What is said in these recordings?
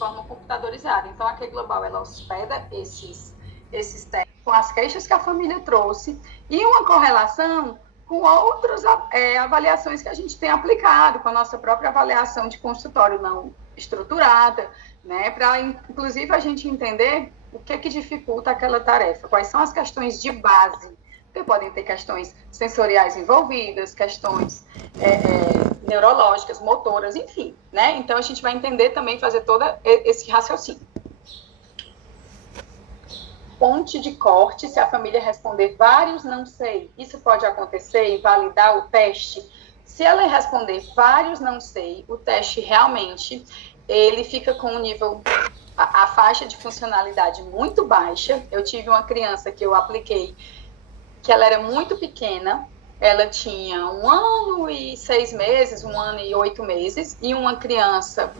forma computadorizada. Então, a QI Global, ela hospeda esses testes com as queixas que a família trouxe e uma correlação com outras avaliações que a gente tem aplicado, com a nossa própria avaliação de consultório não estruturada, né, para, inclusive, a gente entender o que dificulta aquela tarefa, quais são as questões de base, porque podem ter questões sensoriais envolvidas, questões neurológicas, motoras, enfim, né? Então, a gente vai entender também, fazer todo esse raciocínio. Ponte de corte, se a família responder vários não sei, isso pode acontecer e validar o teste. Se ela responder vários não sei, o teste realmente, ele fica com um nível, a faixa de funcionalidade muito baixa. Eu tive uma criança que eu apliquei, que ela era muito pequena, ela tinha 1 ano e 6 meses, 1 ano e 8 meses, e uma criança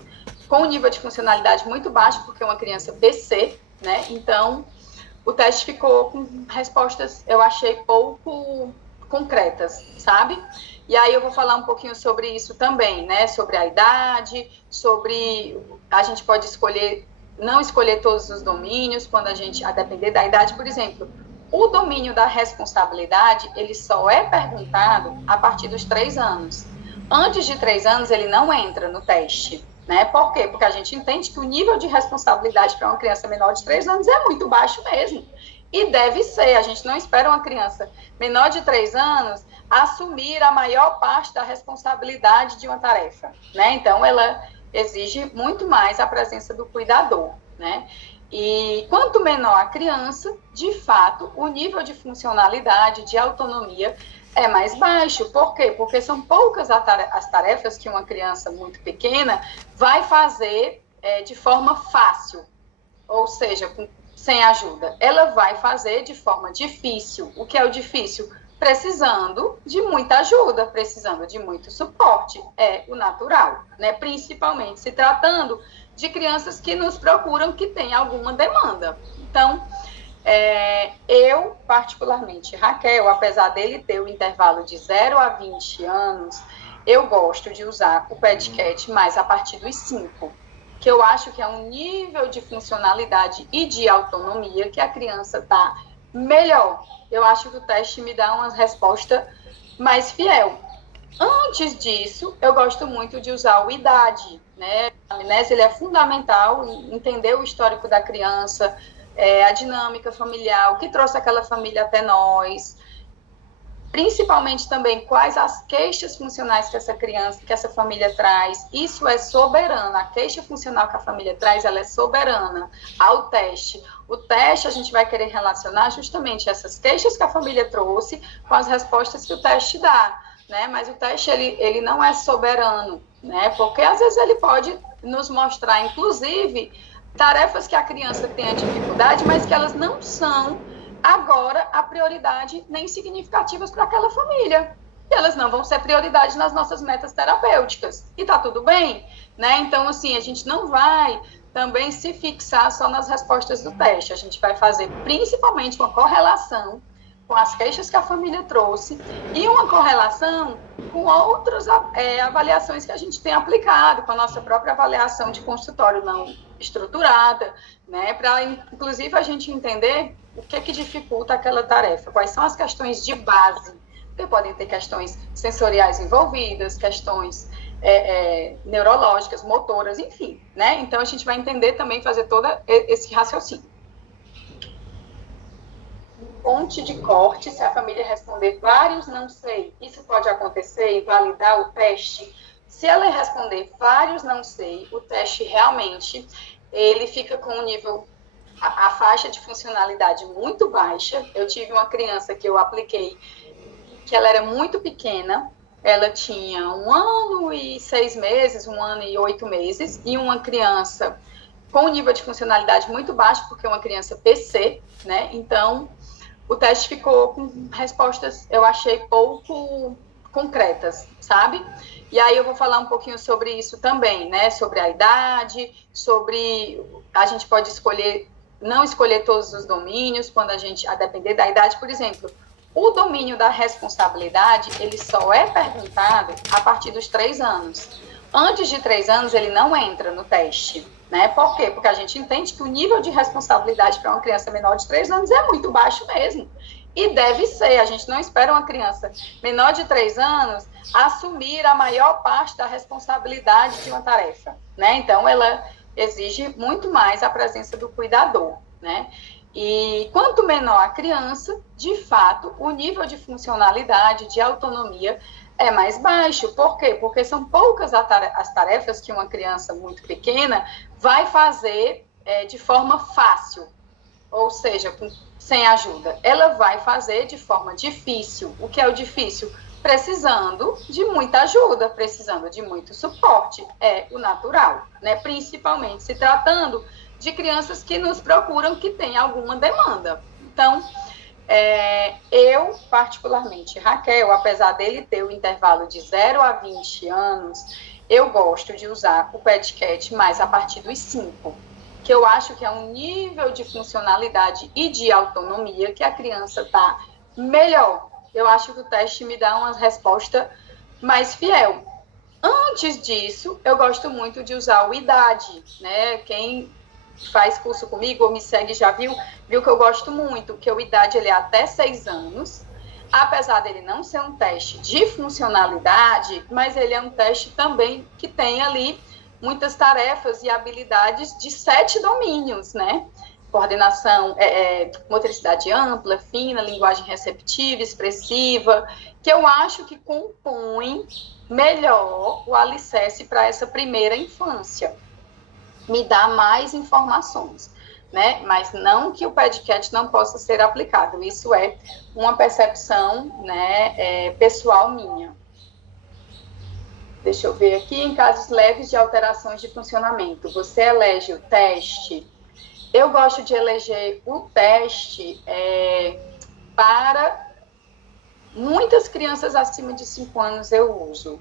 com um nível de funcionalidade muito baixo, porque é uma criança BC, né? Então, o teste ficou com respostas, eu achei, pouco concretas, sabe? E aí eu vou falar um pouquinho sobre isso também, né? Sobre a idade, sobre a gente pode escolher, não escolher todos os domínios, quando a depender da idade, por exemplo, o domínio da responsabilidade, ele só é perguntado a partir dos 3 anos. Antes de 3 anos, ele não entra no teste. Né? Por quê? Porque a gente entende que o nível de responsabilidade para uma criança menor de 3 anos é muito baixo mesmo. E deve ser. A gente não espera uma criança menor de 3 anos assumir a maior parte da responsabilidade de uma tarefa. Né? Então, ela exige muito mais a presença do cuidador. Né? E quanto menor a criança, de fato, o nível de funcionalidade, de autonomia é mais baixo. Por quê? Porque são poucas as tarefas que uma criança muito pequena vai fazer de forma fácil, ou seja, sem ajuda. Ela vai fazer de forma difícil. O que é o difícil? Precisando de muita ajuda, precisando de muito suporte. É o natural, né? Principalmente se tratando de crianças que nos procuram que têm alguma demanda. Então, eu, particularmente, Raquel, apesar dele ter o intervalo de 0 a 20 anos, eu gosto de usar o PEDCAT mais a partir dos 5, que eu acho que é um nível de funcionalidade e de autonomia que a criança está melhor. Eu acho que o teste me dá uma resposta mais fiel. Antes disso, eu gosto muito de usar o IDADE, né? A amnésia, ele é fundamental em entender o histórico da criança, a dinâmica familiar, o que trouxe aquela família até nós, principalmente também quais as queixas funcionais que essa criança, que essa família traz. Isso é soberano, a queixa funcional que a família traz, ela é soberana ao teste. O teste, a gente vai querer relacionar justamente essas queixas que a família trouxe com as respostas que o teste dá, né? Mas o teste, ele não é soberano, né? Porque às vezes ele pode nos mostrar, inclusive, tarefas que a criança tem a dificuldade, mas que elas não são agora a prioridade nem significativas para aquela família. E elas não vão ser prioridade nas nossas metas terapêuticas. E tá tudo bem, né? Então, assim, a gente não vai também se fixar só nas respostas do teste. A gente vai fazer principalmente uma correlação com as queixas que a família trouxe e uma correlação com outras avaliações que a gente tem aplicado, com a nossa própria avaliação de consultório não estruturada, né? Para, inclusive, a gente entender o que dificulta aquela tarefa, quais são as questões de base, porque podem ter questões sensoriais envolvidas, questões neurológicas, motoras, enfim, né? Então, a gente vai entender também, fazer todo esse raciocínio. Ponte de corte, se a família responder vários não sei, isso pode acontecer e validar o teste. Se ela responder vários não sei, o teste realmente, ele fica com um nível, a faixa de funcionalidade muito baixa. Eu tive uma criança que eu apliquei, que ela era muito pequena, ela tinha 1 ano e 6 meses, 1 ano e 8 meses, e uma criança com um nível de funcionalidade muito baixo, porque é uma criança PC, né? Então, o teste ficou com respostas, eu achei, pouco concretas, sabe? E aí eu vou falar um pouquinho sobre isso também, né? Sobre a idade, sobre a gente pode escolher, não escolher todos os domínios, quando a depender da idade, por exemplo, o domínio da responsabilidade, ele só é perguntado a partir dos 3 anos. Antes de 3 anos, ele não entra no teste. né? Por quê? Porque a gente entende que o nível de responsabilidade para uma criança menor de 3 anos é muito baixo mesmo. E deve ser, a gente não espera uma criança menor de 3 anos assumir a maior parte da responsabilidade de uma tarefa, né? Então, ela exige muito mais a presença do cuidador, né? E quanto menor a criança, de fato, o nível de funcionalidade, de autonomia é mais baixo. Por quê? Porque são poucas as tarefas que uma criança muito pequena vai fazer de forma fácil, ou seja, sem ajuda. Ela vai fazer de forma difícil. O que é o difícil? Precisando de muita ajuda, precisando de muito suporte. É o natural, né? Principalmente se tratando de crianças que nos procuram que têm alguma demanda. Então, eu, particularmente, Raquel, apesar dele ter o intervalo de 0 a 20 anos, eu gosto de usar o PetCat mais a partir dos 5, que eu acho que é um nível de funcionalidade e de autonomia que a criança está melhor. Eu acho que o teste me dá uma resposta mais fiel. Antes disso, eu gosto muito de usar o idade, né? Quem faz curso comigo ou me segue já viu que eu gosto muito, que o idade ele é até 6 anos, apesar dele não ser um teste de funcionalidade, mas ele é um teste também que tem ali muitas tarefas e habilidades de 7 domínios, né? Coordenação, motricidade ampla, fina, linguagem receptiva, expressiva, que eu acho que compõem melhor o alicerce para essa primeira infância. Me dá mais informações, né? Mas não que o PEDCAT não possa ser aplicado. Isso é uma percepção, né, pessoal minha. Deixa eu ver aqui, em casos leves de alterações de funcionamento, você elege o teste. Eu gosto de eleger o teste para muitas crianças acima de 5 anos eu uso.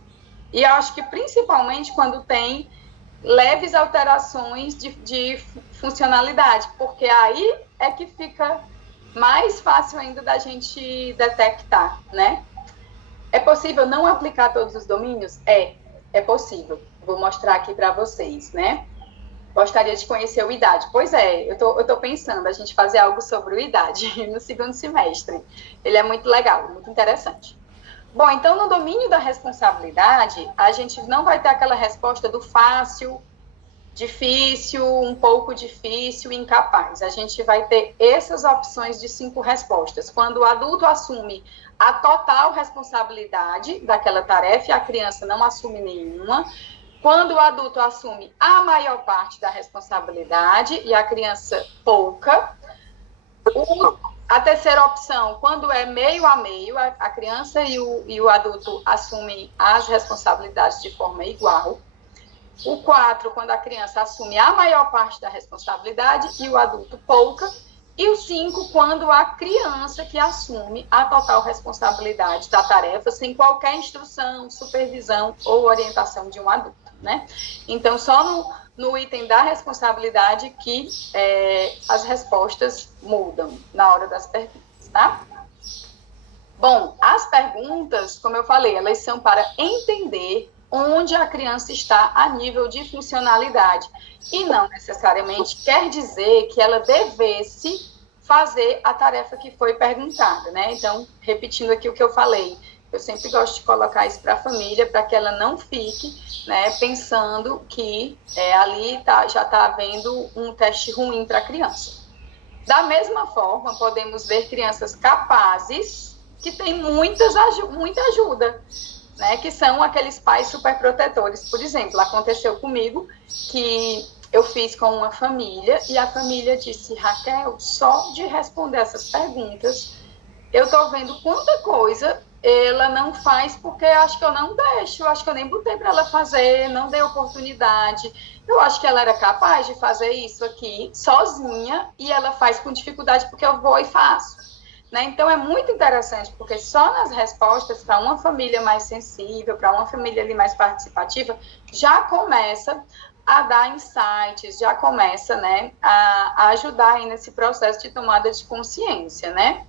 E eu acho que principalmente quando tem leves alterações de funcionalidade, porque aí é que fica mais fácil ainda da gente detectar, né? É possível não aplicar todos os domínios? É possível. Vou mostrar aqui para vocês, né? Gostaria de conhecer o IDAD. Pois é, eu tô pensando a gente fazer algo sobre o IDAD no segundo semestre. Ele é muito legal, muito interessante. Bom, então no domínio da responsabilidade, a gente não vai ter aquela resposta do fácil, difícil, um pouco difícil, incapaz. A gente vai ter essas opções de 5 respostas. Quando o adulto assume a total responsabilidade daquela tarefa e a criança não assume nenhuma. Quando o adulto assume a maior parte da responsabilidade e a criança pouca. A terceira opção, quando é meio a meio, a criança e o adulto assumem as responsabilidades de forma igual. O 4, quando a criança assume a maior parte da responsabilidade e o adulto pouca. E o 5, quando a criança que assume a total responsabilidade da tarefa, sem qualquer instrução, supervisão ou orientação de um adulto, né? Então, só no item da responsabilidade que as respostas mudam na hora das perguntas, tá? Bom, as perguntas, como eu falei, elas são para entender onde a criança está a nível de funcionalidade. E não necessariamente quer dizer que ela devesse fazer a tarefa que foi perguntada, né? Então, repetindo aqui o que eu falei, eu sempre gosto de colocar isso para a família, para que ela não fique, né, pensando que ali já está havendo um teste ruim para a criança. Da mesma forma, podemos ver crianças capazes que têm muita ajuda, né, que são aqueles pais superprotetores. Por exemplo, aconteceu comigo que eu fiz com uma família e a família disse: Raquel, só de responder essas perguntas, eu estou vendo quanta coisa ela não faz porque acho que eu não deixo, acho que eu nem botei para ela fazer, não dei oportunidade. Eu acho que ela era capaz de fazer isso aqui sozinha e ela faz com dificuldade porque eu vou e faço. Né? Então, é muito interessante, porque só nas respostas, para uma família mais sensível, para uma família ali mais participativa, já começa a dar insights, já começa, né, a ajudar aí nesse processo de tomada de consciência, né?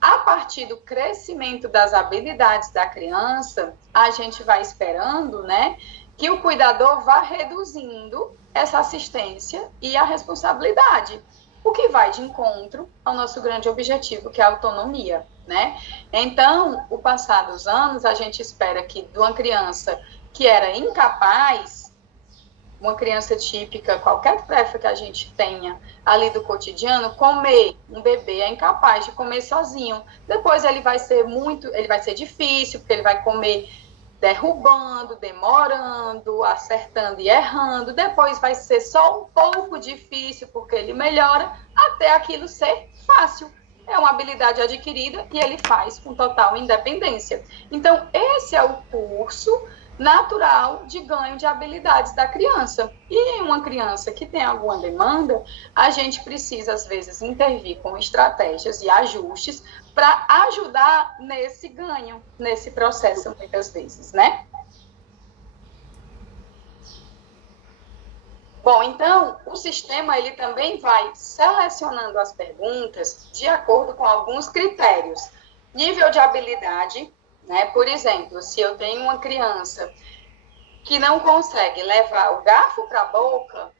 A partir do crescimento das habilidades da criança, a gente vai esperando, né, que o cuidador vá reduzindo essa assistência e a responsabilidade, o que vai de encontro ao nosso grande objetivo, que é a autonomia, né? Então, o passar dos anos, a gente espera que de uma criança que era incapaz, uma criança típica, qualquer tarefa que a gente tenha ali do cotidiano, comer, um bebê é incapaz de comer sozinho. Depois ele vai ser difícil, porque ele vai comer derrubando, demorando, acertando e errando. Depois vai ser só um pouco difícil, porque ele melhora, até aquilo ser fácil. É uma habilidade adquirida e ele faz com total independência. Então, esse é o curso natural de ganho de habilidades da criança. E em uma criança que tem alguma demanda, a gente precisa, às vezes, intervir com estratégias e ajustes para ajudar nesse ganho, nesse processo, muitas vezes, né? Bom, então, o sistema, ele também vai selecionando as perguntas de acordo com alguns critérios. Nível de habilidade, né? Por exemplo, se eu tenho uma criança que não consegue levar o garfo para a boca,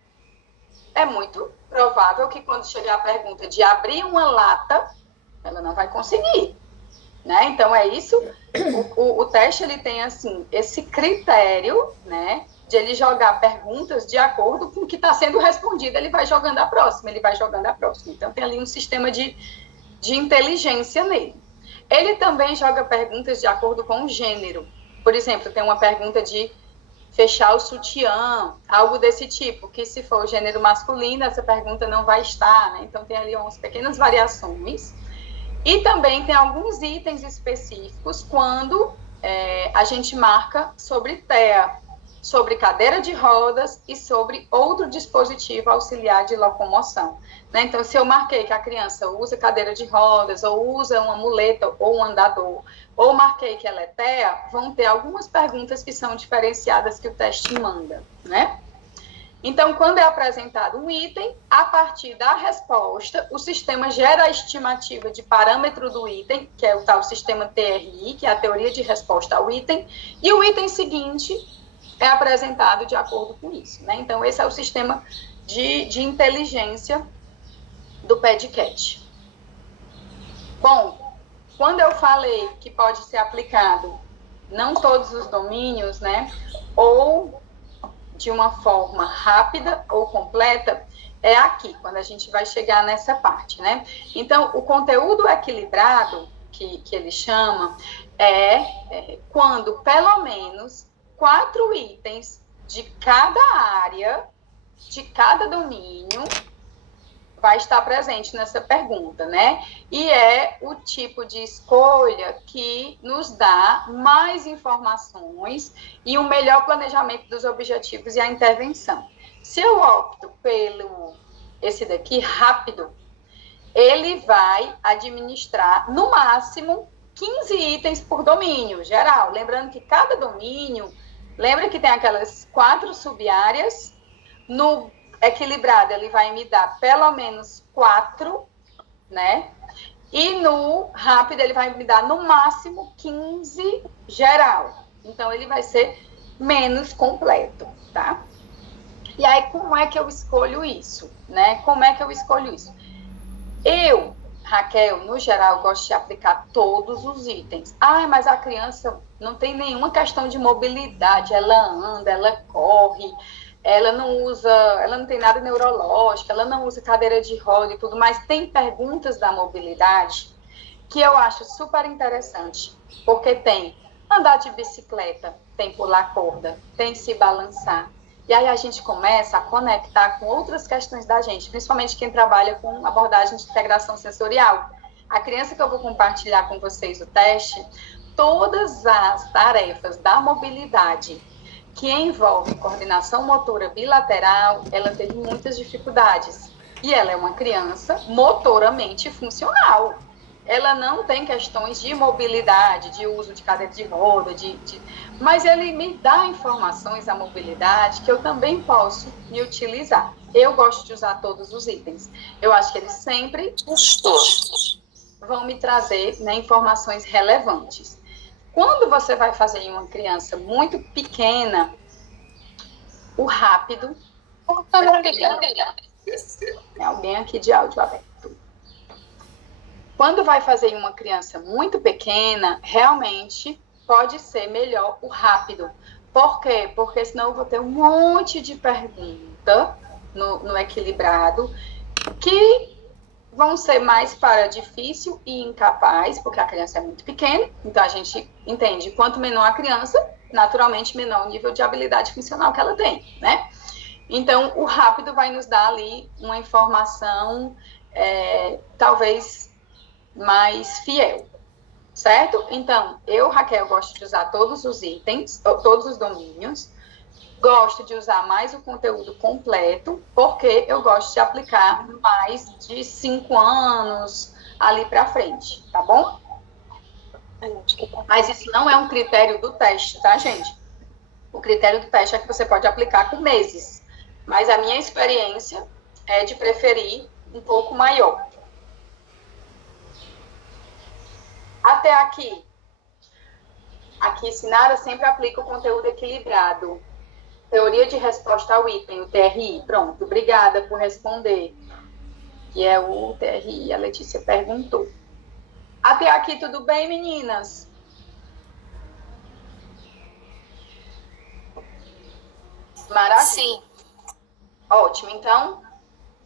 é muito provável que quando chegar a pergunta de abrir uma lata, ela não vai conseguir, né? Então, é isso. O teste, ele tem, assim, esse critério, né, de ele jogar perguntas de acordo com o que está sendo respondido. Ele vai jogando a próxima, ele vai jogando a próxima. Então, tem ali um sistema de inteligência nele. Ele também joga perguntas de acordo com o gênero. Por exemplo, tem uma pergunta de fechar o sutiã, algo desse tipo, que se for o gênero masculino, essa pergunta não vai estar, né? Então, tem ali umas pequenas variações. E também tem alguns itens específicos quando a gente marca sobre TEA, sobre cadeira de rodas e sobre outro dispositivo auxiliar de locomoção, né? Então, se eu marquei que a criança usa cadeira de rodas, ou usa uma muleta, ou um andador, ou marquei que ela é TEA, vão ter algumas perguntas que são diferenciadas que o teste manda, né? Então, quando é apresentado um item, a partir da resposta, o sistema gera a estimativa de parâmetro do item, que é o tal sistema TRI, que é a teoria de resposta ao item, e o item seguinte é apresentado de acordo com isso, né? Então, esse é o sistema de inteligência do PEDCAT. Bom, quando eu falei que pode ser aplicado não todos os domínios, né? Ou de uma forma rápida ou completa, é aqui, quando a gente vai chegar nessa parte, né? Então, o conteúdo equilibrado, que ele chama, é quando pelo menos 4 itens de cada área, de cada domínio, vai estar presente nessa pergunta, né? E é o tipo de escolha que nos dá mais informações e um melhor planejamento dos objetivos e a intervenção. Se eu opto pelo esse daqui, rápido, ele vai administrar, no máximo, 15 itens por domínio geral. Lembrando que cada domínio, lembra que tem aquelas 4 sub-áreas, no equilibrado, ele vai me dar pelo menos 4, né? E no rápido, ele vai me dar no máximo 15 geral. Então, ele vai ser menos completo, tá? E aí, como é que eu escolho isso, né? Como é que eu escolho isso? Eu, Raquel, no geral, gosto de aplicar todos os itens. Ah, mas a criança não tem nenhuma questão de mobilidade, ela anda, ela corre, ela não tem nada neurológico, ela não usa cadeira de roda e tudo, mas tem perguntas da mobilidade que eu acho super interessante, porque tem andar de bicicleta, tem pular corda, tem se balançar. E aí a gente começa a conectar com outras questões da gente, principalmente quem trabalha com abordagem de integração sensorial. A criança que eu vou compartilhar com vocês o teste, todas as tarefas da mobilidade que envolve coordenação motora bilateral, ela teve muitas dificuldades. E ela é uma criança motoramente funcional. Ela não tem questões de mobilidade, de uso de cadeira de roda, mas ele me dá informações da mobilidade que eu também posso me utilizar. Eu gosto de usar todos os itens. Eu acho que eles sempre vão me trazer, né, informações relevantes. Quando você vai fazer em uma criança muito pequena, o rápido. Tem alguém aqui de áudio aberto. Quando vai fazer em uma criança muito pequena, realmente pode ser melhor o rápido. Por quê? Porque senão eu vou ter um monte de pergunta no equilibrado que vão ser mais para difícil e incapaz, porque a criança é muito pequena, então a gente entende, quanto menor a criança, naturalmente menor o nível de habilidade funcional que ela tem, né? Então, o rápido vai nos dar ali uma informação, talvez, mais fiel, certo? Então, eu, Raquel, gosto de usar todos os itens, todos os domínios, gosto de usar mais o conteúdo completo, porque eu gosto de aplicar mais de 5 anos ali para frente, tá bom? Mas isso não é um critério do teste, tá, gente? O critério do teste é que você pode aplicar com meses, mas a minha experiência é de preferir um pouco maior. Até aqui. Aqui, Sinara sempre aplica o conteúdo equilibrado. Teoria de resposta ao item, o TRI. Pronto, obrigada por responder. Que é o TRI, a Letícia perguntou. Até aqui, tudo bem, meninas? Maravilha. Sim. Ótimo, então,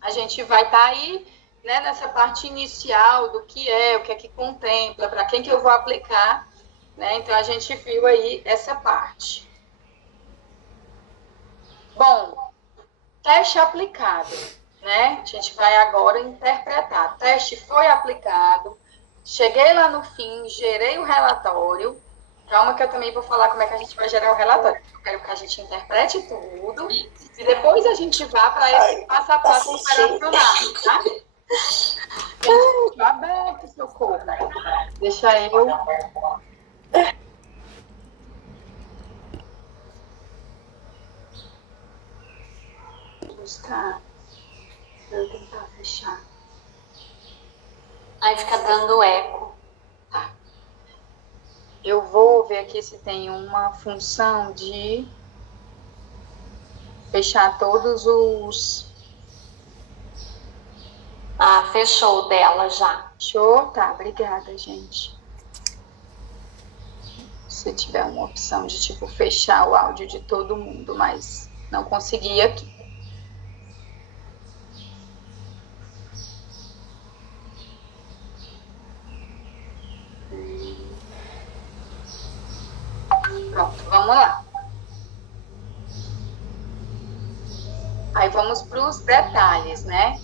a gente vai estar aí, né, nessa parte inicial do que é, o que é que contempla, para quem que eu vou aplicar, né? Então, a gente viu aí essa parte. Bom, teste aplicado, né? A gente vai agora interpretar. Teste foi aplicado, cheguei lá no fim, gerei o relatório. Calma que eu também vou falar como é que a gente vai gerar o relatório. Eu quero que a gente interprete tudo e depois a gente vá para esse passo a passo operacional, tá? Gente, aberto, socorro. Deixa eu... buscar. Eu vou tentar fechar. Aí fica dando eco. Tá. Eu vou ver aqui se tem uma função de fechar todos os... Ah, fechou dela já. Fechou? Tá, obrigada, gente. Se tiver uma opção de, tipo, fechar o áudio de todo mundo, mas não consegui aqui. Pronto, vamos lá. Aí vamos para os detalhes, né?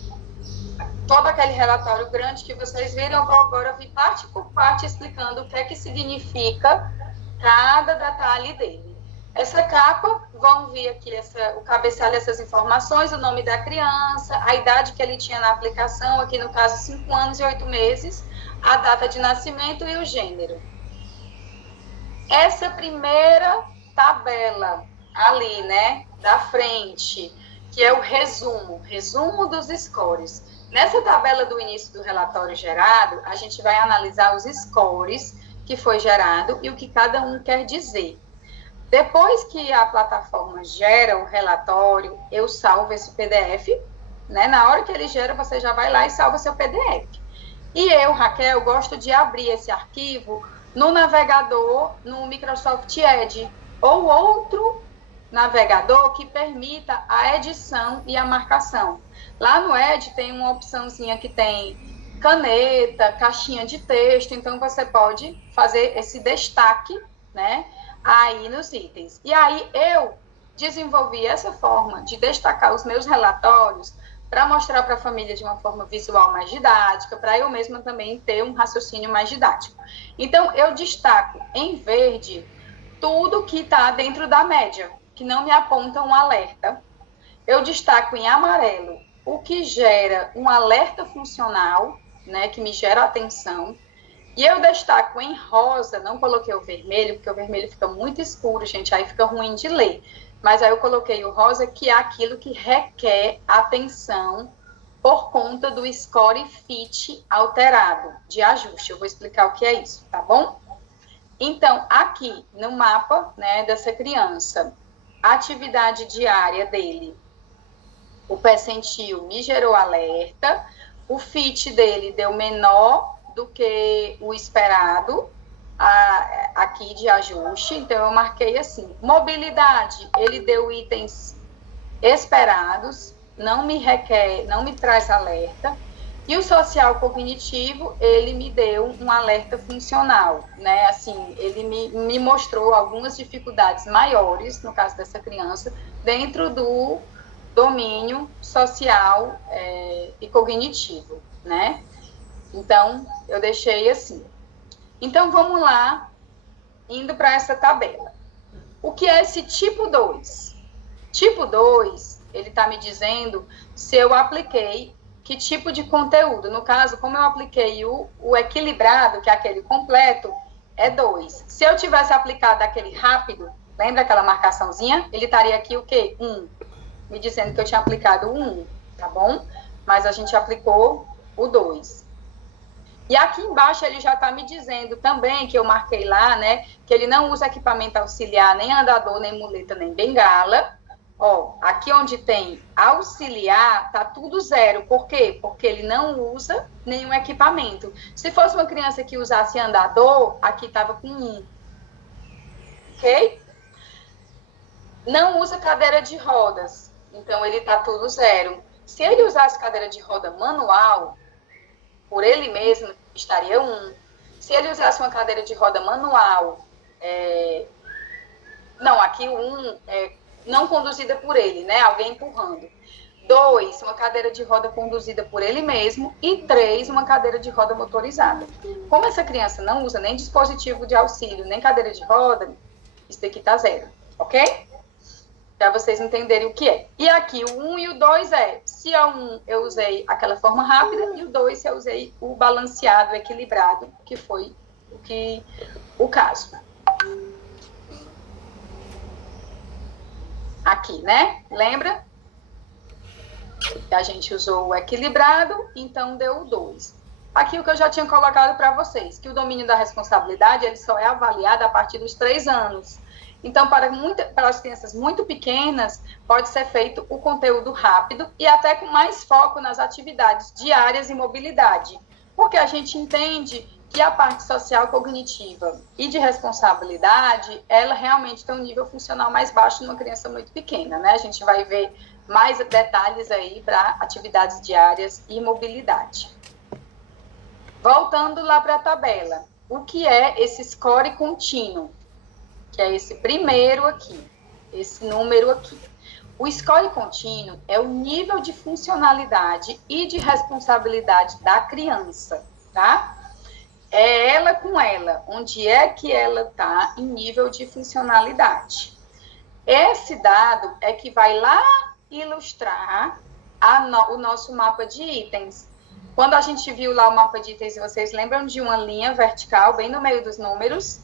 Todo aquele relatório grande que vocês viram, eu vou agora vir parte por parte explicando o que é que significa cada detalhe dele. Essa capa, vão vir aqui o cabeçalho dessas informações, o nome da criança, a idade que ele tinha na aplicação, aqui no caso 5 anos e 8 meses, a data de nascimento e o gênero. Essa primeira tabela ali, né, da frente, que é o resumo dos scores. Nessa tabela do início do relatório gerado, a gente vai analisar os scores que foi gerado e o que cada um quer dizer. Depois que a plataforma gera o relatório, eu salvo esse PDF, né? Na hora que ele gera, você já vai lá e salva seu PDF. E eu, Raquel, gosto de abrir esse arquivo no navegador, no Microsoft Edge, ou outro navegador que permita a edição e a marcação. Lá no Edge tem uma opçãozinha que tem caneta, caixinha de texto, então você pode fazer esse destaque, né, aí nos itens. E aí eu desenvolvi essa forma de destacar os meus relatórios para mostrar para a família de uma forma visual mais didática, para eu mesma também ter um raciocínio mais didático. Então, eu destaco em verde tudo que está dentro da média, que não me aponta um alerta. Eu destaco em amarelo o que gera um alerta funcional, né, que me gera atenção. E eu destaco em rosa, não coloquei o vermelho, porque o vermelho fica muito escuro, gente, aí fica ruim de ler. Mas aí eu coloquei o rosa, que é aquilo que requer atenção por conta do score fit alterado, de ajuste. Eu vou explicar o que é isso, tá bom? Então, aqui no mapa, né, dessa criança, a atividade diária dele, o percentil me gerou alerta, o fit dele deu menor do que o esperado, aqui de ajuste, então eu marquei assim. Mobilidade, ele deu itens esperados, não me traz alerta. E o social cognitivo, ele me deu um alerta funcional, né? Assim, ele me mostrou algumas dificuldades maiores, no caso dessa criança, dentro do domínio social e cognitivo, né? Então, eu deixei assim. Então, vamos lá, indo para essa tabela. O que é esse tipo 2? Tipo 2, ele está me dizendo se eu apliquei que tipo de conteúdo. No caso, como eu apliquei o equilibrado, que é aquele completo, é 2. Se eu tivesse aplicado aquele rápido, lembra aquela marcaçãozinha? Ele estaria aqui o quê? 1. Me dizendo que eu tinha aplicado o 1, tá bom? Mas a gente aplicou o 2. E aqui embaixo ele já está me dizendo também, que eu marquei lá, né, que ele não usa equipamento auxiliar, nem andador, nem muleta, nem bengala. Ó, aqui onde tem auxiliar, tá tudo 0. Por quê? Porque ele não usa nenhum equipamento. Se fosse uma criança que usasse andador, aqui estava com 1. Ok? Não usa cadeira de rodas. Então, ele tá tudo 0. Se ele usasse cadeira de roda manual, por ele mesmo, estaria 1. Se ele usasse uma cadeira de roda manual, não, aqui o 1 é não conduzida por ele, né? Alguém empurrando. 2, uma cadeira de roda conduzida por ele mesmo. E 3, uma cadeira de roda motorizada. Como essa criança não usa nem dispositivo de auxílio, nem cadeira de roda, isso daqui tá 0, ok? Para vocês entenderem o que é. E aqui o 1 e o 2 se a 1 eu usei aquela forma rápida, e o 2 eu usei o balanceado, equilibrado, que foi o caso. Aqui, né? Lembra? A gente usou o equilibrado, então deu o 2. Aqui o que eu já tinha colocado para vocês, que o domínio da responsabilidade ele só é avaliado a partir dos 3 anos. Então, para as crianças muito pequenas, pode ser feito o conteúdo rápido e até com mais foco nas atividades diárias e mobilidade, porque a gente entende que a parte social cognitiva e de responsabilidade, ela realmente tem um nível funcional mais baixo numa criança muito pequena, né? A gente vai ver mais detalhes aí para atividades diárias e mobilidade. Voltando lá para a tabela, o que é esse score contínuo? Que é esse primeiro aqui, esse número aqui. O score contínuo é o nível de funcionalidade e de responsabilidade da criança, tá? É ela com ela, onde é que ela está em nível de funcionalidade. Esse dado é que vai lá ilustrar o nosso mapa de itens. Quando a gente viu lá o mapa de itens, vocês lembram de uma linha vertical bem no meio dos números?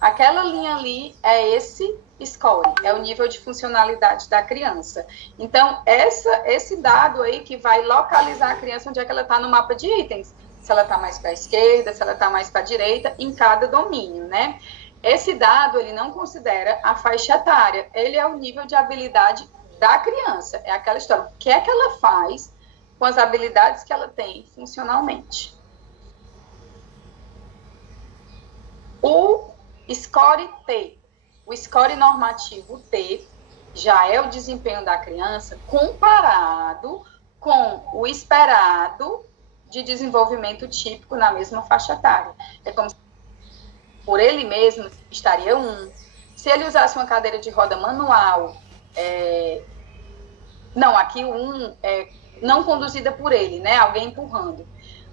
Aquela linha ali é esse score, é o nível de funcionalidade da criança. Então, esse dado aí que vai localizar a criança onde é que ela está no mapa de itens. Se ela está mais para a esquerda, se ela está mais para a direita, em cada domínio, né? Esse dado, ele não considera a faixa etária, ele é o nível de habilidade da criança. É aquela história, o que é que ela faz com as habilidades que ela tem funcionalmente. O score T, o score normativo T, já é o desempenho da criança comparado com o esperado de desenvolvimento típico na mesma faixa etária. É como se por ele mesmo estaria 1. Se ele usasse uma cadeira de roda manual, não, aqui o 1 é não conduzida por ele, né? Alguém empurrando.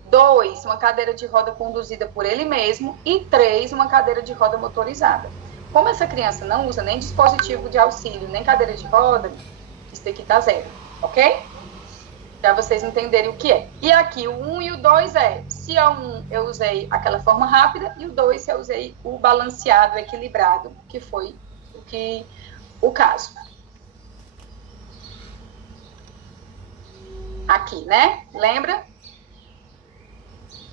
2, uma cadeira de roda conduzida por ele mesmo. E 3, uma cadeira de roda motorizada. Como essa criança não usa nem dispositivo de auxílio, nem cadeira de roda, isso daqui tá 0, ok? Para vocês entenderem o que é. E aqui o 1 e o 2 se a 1 eu usei aquela forma rápida, e o 2 eu usei o balanceado, equilibrado, que foi o caso. Aqui, né? Lembra?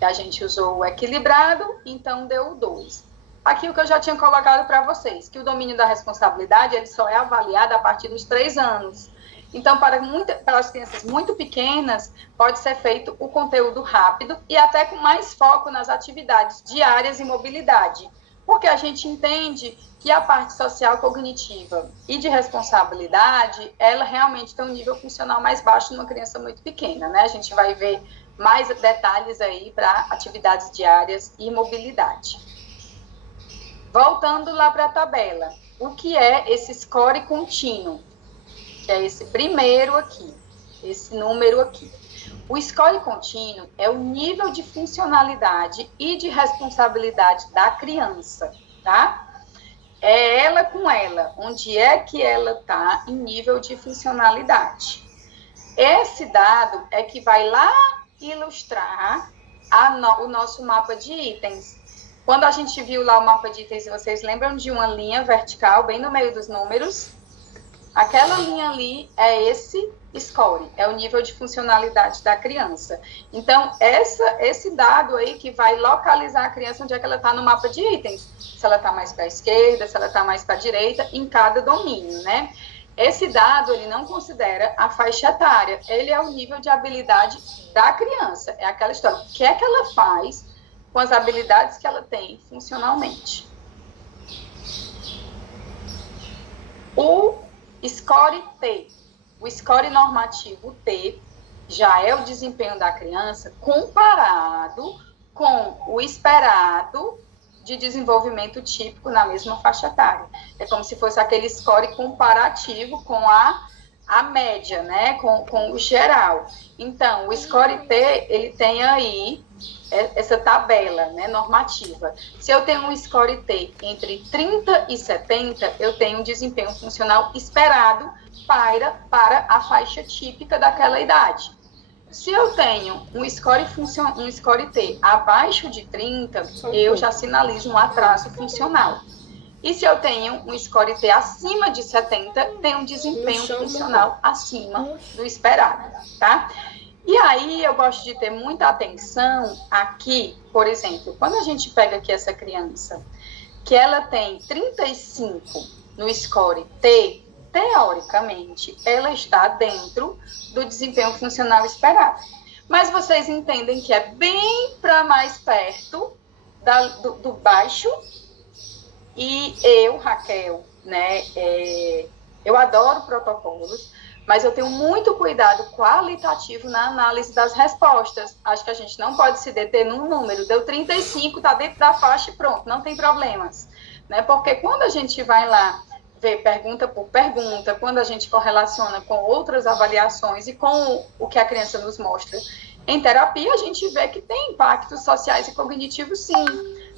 A gente usou o equilibrado, então deu o 2. aqui o que eu já tinha colocado para vocês, que o domínio da responsabilidade ele só é avaliado a partir dos 3 anos. Então, para as crianças muito pequenas, pode ser feito o conteúdo rápido e até com mais foco nas atividades diárias e mobilidade, porque a gente entende que a parte social cognitiva e de responsabilidade, ela realmente tem um nível funcional mais baixo numa criança muito pequena, né? A gente vai ver mais detalhes aí para atividades diárias e mobilidade. Voltando lá para a tabela, o que é esse score contínuo? Que é esse primeiro aqui, esse número aqui. O score contínuo é o nível de funcionalidade e de responsabilidade da criança, tá? É ela com ela, onde é que ela está em nível de funcionalidade. Esse dado é que vai lá ilustrar o nosso mapa de itens. Quando a gente viu lá o mapa de itens, vocês lembram de uma linha vertical bem no meio dos números? Aquela linha ali é esse score, é o nível de funcionalidade da criança. Então, esse dado aí que vai localizar a criança onde é que ela está no mapa de itens. Se ela está mais para a esquerda, se ela está mais para a direita, em cada domínio, né? Esse dado, ele não considera a faixa etária, ele é o nível de habilidade da criança. É aquela história, o que é que ela faz com as habilidades que ela tem funcionalmente. O score T, o score normativo T, já é o desempenho da criança comparado com o esperado de desenvolvimento típico na mesma faixa etária. É como se fosse aquele score comparativo com a média, né? Com o geral. Então, o score T, ele tem aí essa tabela, né, normativa. Se eu tenho um score T entre 30 e 70, eu tenho um desempenho funcional esperado para a faixa típica daquela idade. Se eu tenho um score T abaixo de 30, eu já sinalizo um atraso funcional. E se eu tenho um score T acima de 70, tem um desempenho funcional acima do esperado, tá? E aí eu gosto de ter muita atenção aqui, por exemplo, quando a gente pega aqui essa criança, que ela tem 35 no score T, teoricamente, ela está dentro do desempenho funcional esperado. Mas vocês entendem que é bem para mais perto do baixo. E eu, Raquel, né, eu adoro protocolos, mas eu tenho muito cuidado qualitativo na análise das respostas. Acho que a gente não pode se deter num número. Deu 35, está dentro da faixa e pronto, não tem problemas. Né? Porque quando a gente vai lá ver pergunta por pergunta, quando a gente correlaciona com outras avaliações e com o que a criança nos mostra em terapia, a gente vê que tem impactos sociais e cognitivos, sim.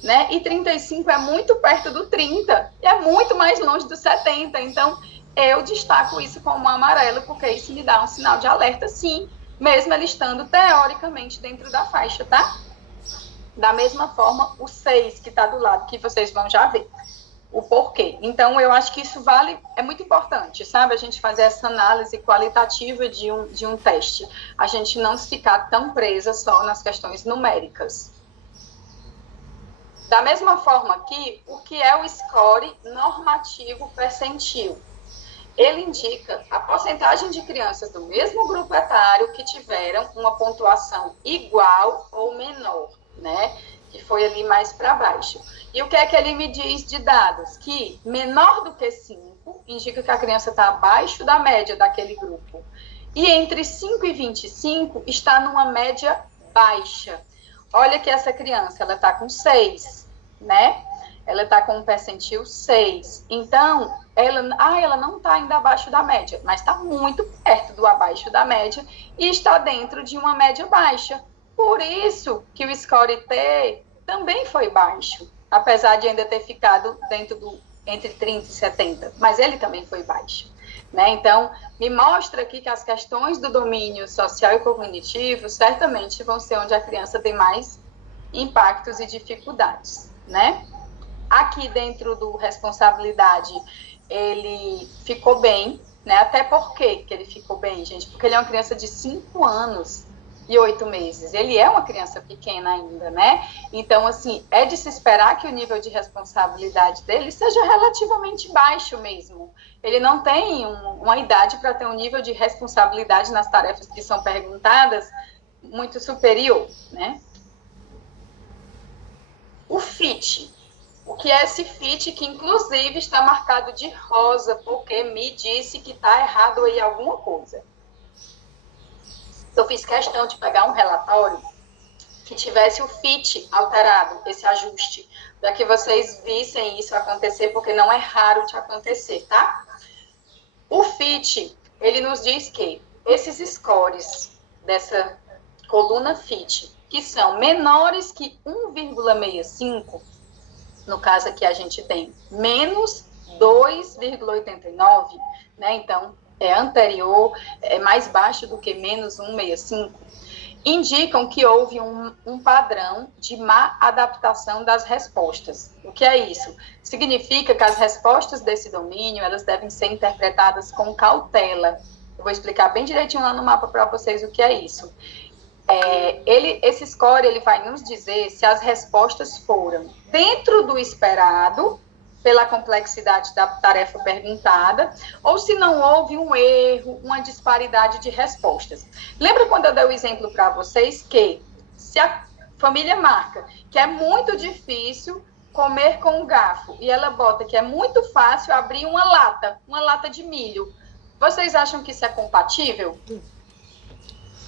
Né? E 35 é muito perto do 30, e é muito mais longe do 70. Então, eu destaco isso como amarelo, porque isso me dá um sinal de alerta, sim, mesmo ele estando teoricamente dentro da faixa, tá? Da mesma forma, o 6, que está do lado, que vocês vão já ver o porquê. Então, eu acho que isso é muito importante, sabe? A gente fazer essa análise qualitativa de um teste. A gente não ficar tão presa só nas questões numéricas. Da mesma forma aqui, o que é o score normativo percentil? Ele indica a porcentagem de crianças do mesmo grupo etário que tiveram uma pontuação igual ou menor, né? Que foi ali mais para baixo. E o que é que ele me diz de dados? Que menor do que 5 indica que a criança está abaixo da média daquele grupo. E entre 5 e 25 está numa média baixa. Olha que essa criança, ela está com 6, né? Ela está com um percentil 6. Então, ela não está ainda abaixo da média, mas está muito perto do abaixo da média e está dentro de uma média baixa. Por isso que o score T também foi baixo, apesar de ainda ter ficado entre 30 e 70, mas ele também foi baixo. Né? Então, me mostra aqui que as questões do domínio social e cognitivo certamente vão ser onde a criança tem mais impactos e dificuldades, né? Aqui dentro do responsabilidade, ele ficou bem, né? Até por que ele ficou bem, gente? Porque ele é uma criança de 5 anos. e 8 meses. Ele é uma criança pequena ainda, né? Então, assim, é de se esperar que o nível de responsabilidade dele seja relativamente baixo mesmo. Ele não tem uma idade para ter um nível de responsabilidade nas tarefas que são perguntadas muito superior, né? O FIT. O que é esse FIT que, inclusive, está marcado de rosa, porque me disse que está errado aí alguma coisa. Eu fiz questão de pegar um relatório que tivesse o FIT alterado, esse ajuste, para que vocês vissem isso acontecer, porque não é raro de acontecer, tá? O FIT, ele nos diz que esses scores dessa coluna FIT, que são menores que 1,65, no caso aqui a gente tem menos 2,89, né? Então, é anterior, é mais baixo do que menos 1,65, indicam que houve um padrão de má adaptação das respostas. O que é isso? Significa que as respostas desse domínio, elas devem ser interpretadas com cautela. Eu vou explicar bem direitinho lá no mapa para vocês o que é isso. Esse score ele vai nos dizer se as respostas foram dentro do esperado, pela complexidade da tarefa perguntada, ou se não houve um erro, uma disparidade de respostas. Lembra quando eu dei o exemplo para vocês que se a família marca que é muito difícil comer com um garfo e ela bota que é muito fácil abrir uma lata de milho, vocês acham que isso é compatível?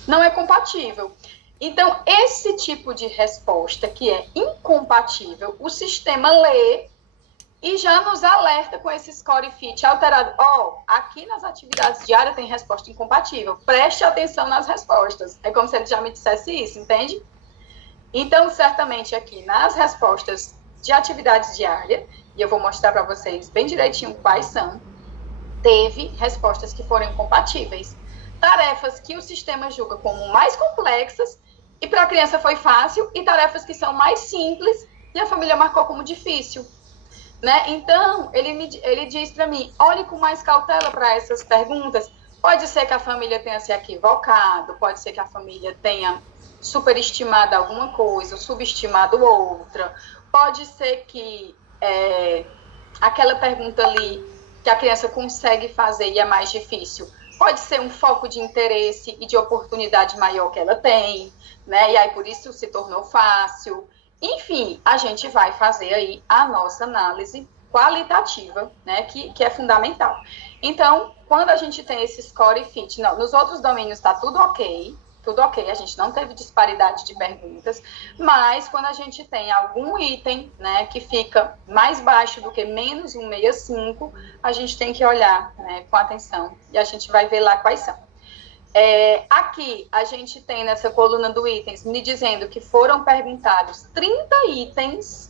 Não é compatível. Então, esse tipo de resposta que é incompatível, o sistema lê e já nos alerta com esse score FIT alterado. Aqui nas atividades diárias tem resposta incompatível. Preste atenção nas respostas. É como se ele já me dissesse isso, entende? Então, certamente aqui nas respostas de atividades diárias, e eu vou mostrar para vocês bem direitinho quais são, teve respostas que foram incompatíveis. Tarefas que o sistema julga como mais complexas e para a criança foi fácil, e tarefas que são mais simples e a família marcou como difícil. Né? Então, ele diz para mim, olhe com mais cautela para essas perguntas. Pode ser que a família tenha se equivocado, pode ser que a família tenha superestimado alguma coisa, subestimado outra, pode ser que aquela pergunta ali que a criança consegue fazer e é mais difícil, pode ser um foco de interesse e de oportunidade maior que ela tem, né? E aí por isso se tornou fácil. Enfim, a gente vai fazer aí a nossa análise qualitativa, né, que é fundamental. Então, quando a gente tem esse score FIT, nos outros domínios está tudo ok, a gente não teve disparidade de perguntas, mas quando a gente tem algum item, né, que fica mais baixo do que menos 1,65, a gente tem que olhar, né, com atenção e a gente vai ver lá quais são. Aqui a gente tem nessa coluna do itens me dizendo que foram perguntados 30 itens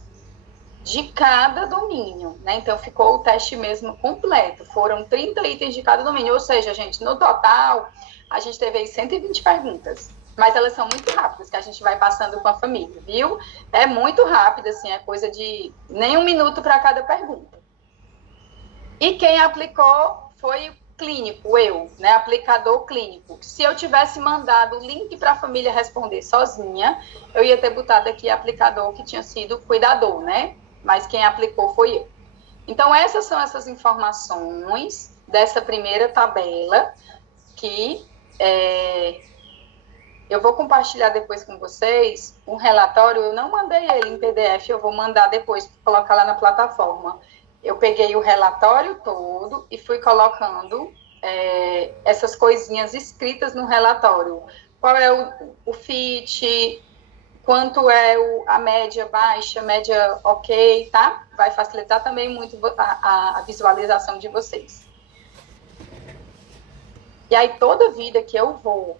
de cada domínio, né? Então ficou o teste mesmo completo, foram 30 itens de cada domínio, ou seja, gente, no total a gente teve aí 120 perguntas, mas elas são muito rápidas, que a gente vai passando com a família, viu? É muito rápido, assim, é coisa de nem 1 minuto para cada pergunta. E quem aplicou foi clínico, né, aplicador clínico. Se eu tivesse mandado o link para a família responder sozinha, eu ia ter botado aqui aplicador que tinha sido cuidador, né? Mas quem aplicou foi eu. Então, essas são essas informações dessa primeira tabela que eu vou compartilhar depois com vocês um relatório. Eu não mandei ele em PDF, eu vou mandar depois, colocar lá na plataforma. Eu peguei o relatório todo e fui colocando essas coisinhas escritas no relatório. Qual é o FIT, quanto é a média baixa, média ok, tá? Vai facilitar também muito a visualização de vocês. E aí, toda vida que eu vou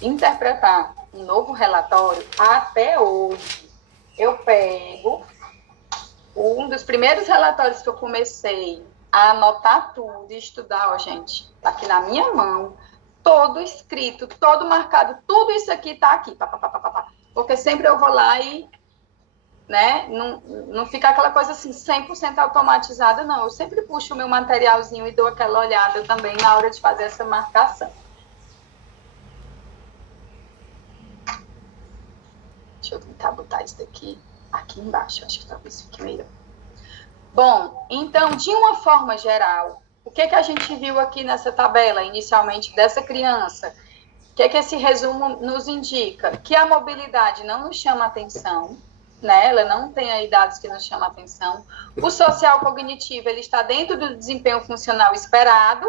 interpretar um novo relatório, até hoje, eu pego um dos primeiros relatórios que eu comecei a anotar tudo e estudar, gente, tá aqui na minha mão, todo escrito, todo marcado, tudo isso aqui tá aqui, porque sempre eu vou lá e, né, não fica aquela coisa assim, 100% automatizada, não, eu sempre puxo o meu materialzinho e dou aquela olhada também na hora de fazer essa marcação. tentar botar isso daqui aqui embaixo, acho que talvez fique melhor. Bom, então, de uma forma geral, o que a gente viu aqui nessa tabela, inicialmente, dessa criança? O que esse resumo nos indica? Que a mobilidade não nos chama atenção, né? Ela não tem aí dados que nos chamam atenção. O social cognitivo, ele está dentro do desempenho funcional esperado,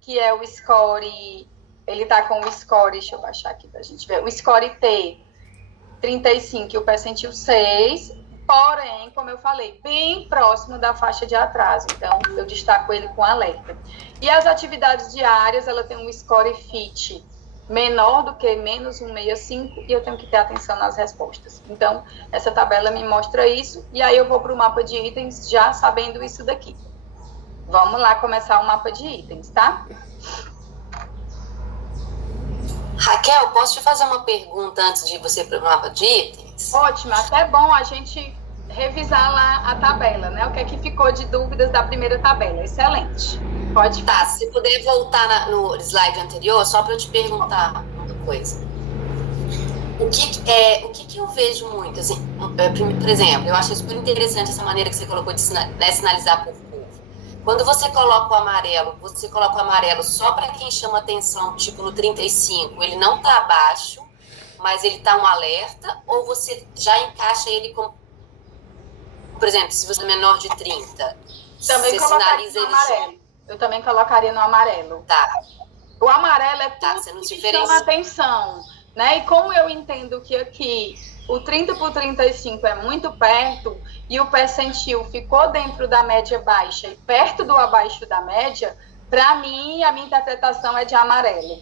que é o score, ele está com o score, deixa eu baixar aqui para a gente ver, o score T, 35 e o percentil 6, porém, como eu falei, bem próximo da faixa de atraso, então eu destaco ele com alerta. E as atividades diárias, ela tem um score FIT menor do que menos 1,65 e eu tenho que ter atenção nas respostas. Então, essa tabela me mostra isso e aí eu vou para o mapa de itens já sabendo isso daqui. Vamos lá começar o mapa de itens, tá? Raquel, posso te fazer uma pergunta antes de você ir para o mapa de itens? Ótimo, até é bom a gente revisar lá a tabela, né? O que é que ficou de dúvidas da primeira tabela. Excelente. Pode falar. Tá, se puder voltar no slide anterior, só para eu te perguntar uma coisa. O que eu vejo muito, assim, por exemplo, eu acho super interessante essa maneira que você colocou de sinalizar por cor. Quando você coloca o amarelo só para quem chama atenção, tipo no 35, ele não está abaixo, mas ele está um alerta, ou você já encaixa ele como, por exemplo, se você é menor de 30, também você sinaliza ele amarelo. Eu também colocaria no amarelo. Tá. O amarelo é tudo você não que diferencia. chama atenção, né? E como eu entendo que aqui o 30 por 35 é muito perto e o percentil ficou dentro da média baixa e perto do abaixo da média, para mim, a minha interpretação é de amarelo.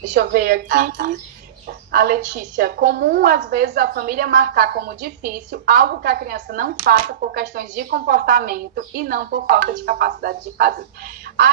Deixa eu ver aqui. Tá. A Letícia, comum às vezes a família marcar como difícil algo que a criança não faça por questões de comportamento e não por falta de capacidade de fazer.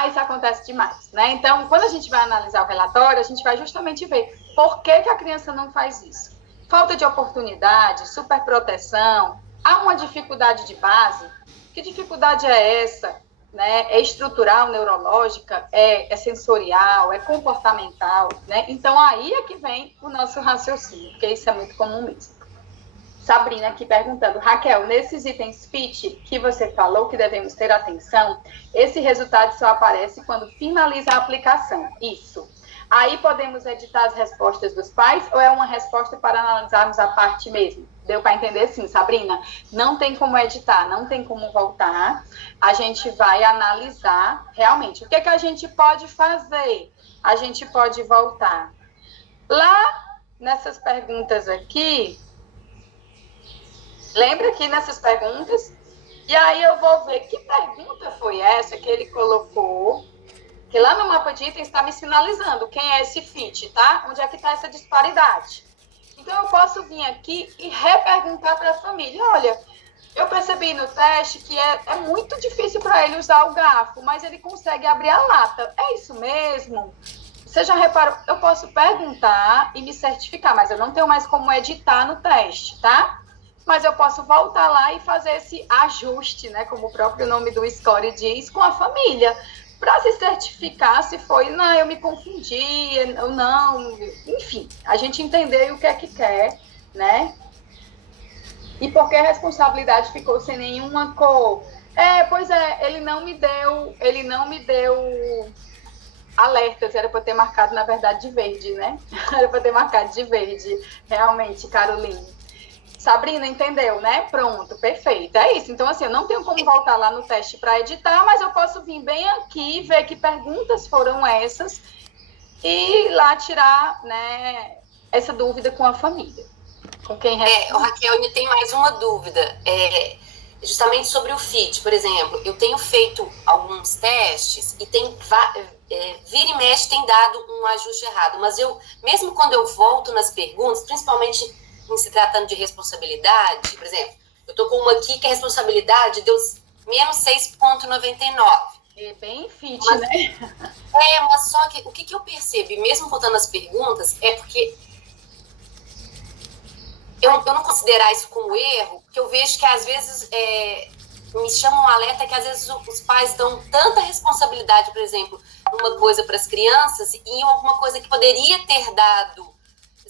Isso acontece demais, né? Então, quando a gente vai analisar o relatório, a gente vai justamente ver por que a criança não faz isso. Falta de oportunidade, superproteção, há uma dificuldade de base. Que dificuldade é essa? Né? É estrutural, neurológica, é sensorial, é comportamental, né? Então, aí é que vem o nosso raciocínio, porque isso é muito comum mesmo. Sabrina aqui perguntando, Raquel, nesses itens FIT que você falou que devemos ter atenção, esse resultado só aparece quando finaliza a aplicação. Isso. Aí podemos editar as respostas dos pais ou é uma resposta para analisarmos a parte mesmo? Deu para entender? Sim, Sabrina. Não tem como editar, não tem como voltar. A gente vai analisar realmente. O que a gente pode fazer? A gente pode voltar. Lá nessas perguntas aqui, lembra aqui nessas perguntas? E aí eu vou ver que pergunta foi essa que ele colocou. Que lá no mapa de itens está me sinalizando quem é esse FIT, tá? Onde é que está essa disparidade. Então, eu posso vir aqui e reperguntar para a família, olha, eu percebi no teste que é muito difícil para ele usar o garfo, mas ele consegue abrir a lata. É isso mesmo? Você já reparou? Eu posso perguntar e me certificar, mas eu não tenho mais como editar no teste, tá? Mas eu posso voltar lá e fazer esse ajuste, né? Como o próprio nome do score diz, com a família. Para se certificar se foi, não, eu me confundi, ou não, enfim, a gente entender o que é que quer, né? E por que a responsabilidade ficou sem nenhuma cor? Pois é, ele não me deu alertas, era para ter marcado, na verdade, de verde, né? Era para ter marcado de verde, realmente, Caroline. Sabrina, entendeu, né? Pronto, perfeito. É isso. Então, assim, eu não tenho como voltar lá no teste para editar, mas eu posso vir bem aqui, ver que perguntas foram essas e lá tirar, né, essa dúvida com a família. Com quem Raquel, ainda tem mais uma dúvida. Justamente sobre o FIT, por exemplo. Eu tenho feito alguns testes e vira e mexe tem dado um ajuste errado. Mas mesmo quando eu volto nas perguntas, principalmente em se tratando de responsabilidade, por exemplo, eu estou com uma aqui que a responsabilidade deu menos 6,99. É bem FIT, mas, né? Mas só que o que eu percebo, e mesmo voltando às perguntas, é porque eu não considerar isso como erro, porque eu vejo que às vezes me chama um alerta que às vezes os pais dão tanta responsabilidade, por exemplo, numa coisa para as crianças e em alguma coisa que poderia ter dado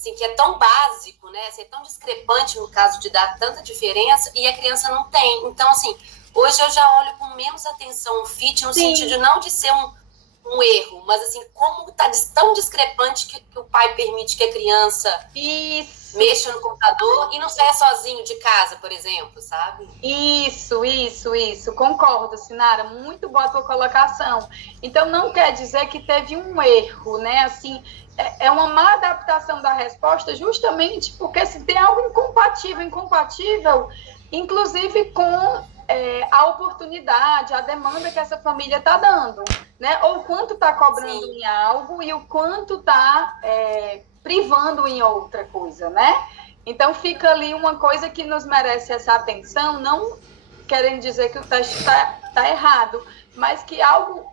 assim, que é tão básico, né? Assim, é tão discrepante no caso de dar tanta diferença e a criança não tem. Então, assim, hoje eu já olho com menos atenção o fit, no sentido não de ser um erro, mas assim, como tá tão discrepante que o pai permite que a criança mexa no computador e não saia sozinho de casa, por exemplo, sabe? Isso. Concordo, Sinara. Muito boa a tua colocação. Então, não quer dizer que teve um erro, né? Assim, é uma má adaptação da resposta justamente porque se tem algo incompatível, inclusive com a oportunidade, a demanda que essa família está dando, né? Ou quanto está cobrando em algo e o quanto está privando em outra coisa, né? Então, fica ali uma coisa que nos merece essa atenção, não querendo dizer que o teste está errado, mas que algo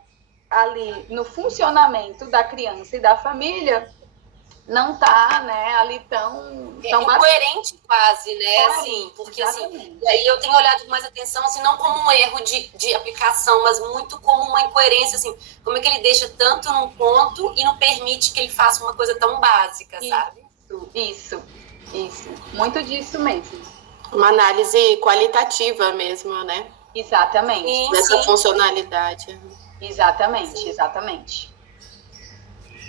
ali no funcionamento da criança e da família não está, né, ali tão incoerente quase, né, assim, porque exatamente. Assim, e aí eu tenho olhado com mais atenção, assim, não como um erro de aplicação, mas muito como uma incoerência, assim, como é que ele deixa tanto num ponto e não permite que ele faça uma coisa tão básica, sabe? Isso, muito disso mesmo. Uma análise qualitativa mesmo, né? Exatamente. Dessa funcionalidade. Exatamente.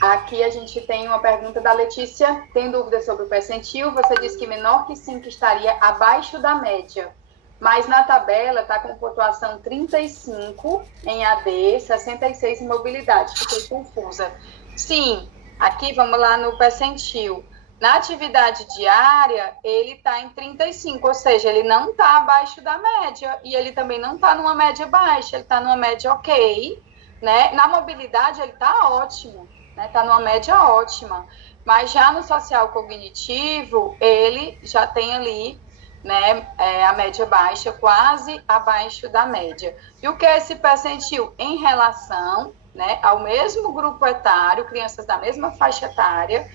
Aqui a gente tem uma pergunta da Letícia. Tem dúvidas sobre o percentil? Você disse que menor que 5 estaria abaixo da média, mas na tabela está com pontuação 35 em AD, 66 em mobilidade. Fiquei confusa. Sim, aqui vamos lá no percentil. Na atividade diária, ele está em 35, ou seja, ele não está abaixo da média, e ele também não está numa média baixa, ele está numa média ok, né? Na mobilidade, ele está ótimo, né? Está numa média ótima, mas já no social cognitivo, ele já tem ali, né, a média baixa, quase abaixo da média. E o que é esse percentil? Em relação, né, ao mesmo grupo etário, crianças da mesma faixa etária,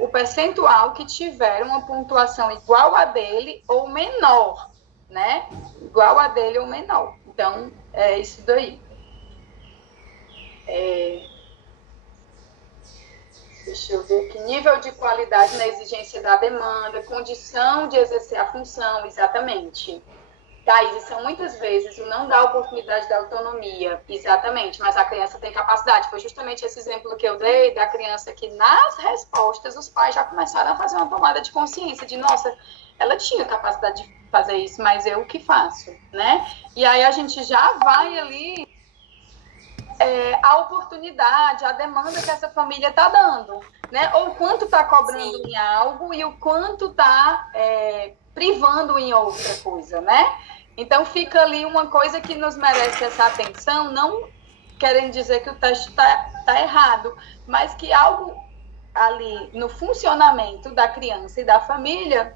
o percentual que tiver uma pontuação igual a dele ou menor, né? Igual a dele ou menor. Então, é isso daí. Deixa eu ver aqui. Nível de qualidade na exigência da demanda, condição de exercer a função, exatamente. Thaís, são muitas vezes o não dá oportunidade da autonomia, exatamente, mas a criança tem capacidade. Foi justamente esse exemplo que eu dei da criança que nas respostas os pais já começaram a fazer uma tomada de consciência de, nossa, ela tinha capacidade de fazer isso, mas eu que faço, né? E aí a gente já vai ali a oportunidade, a demanda que essa família está dando, né? Ou quanto está cobrando em algo e o quanto está privando em outra coisa, né? Então, fica ali uma coisa que nos merece essa atenção, não querendo dizer que o teste está errado, mas que algo ali no funcionamento da criança e da família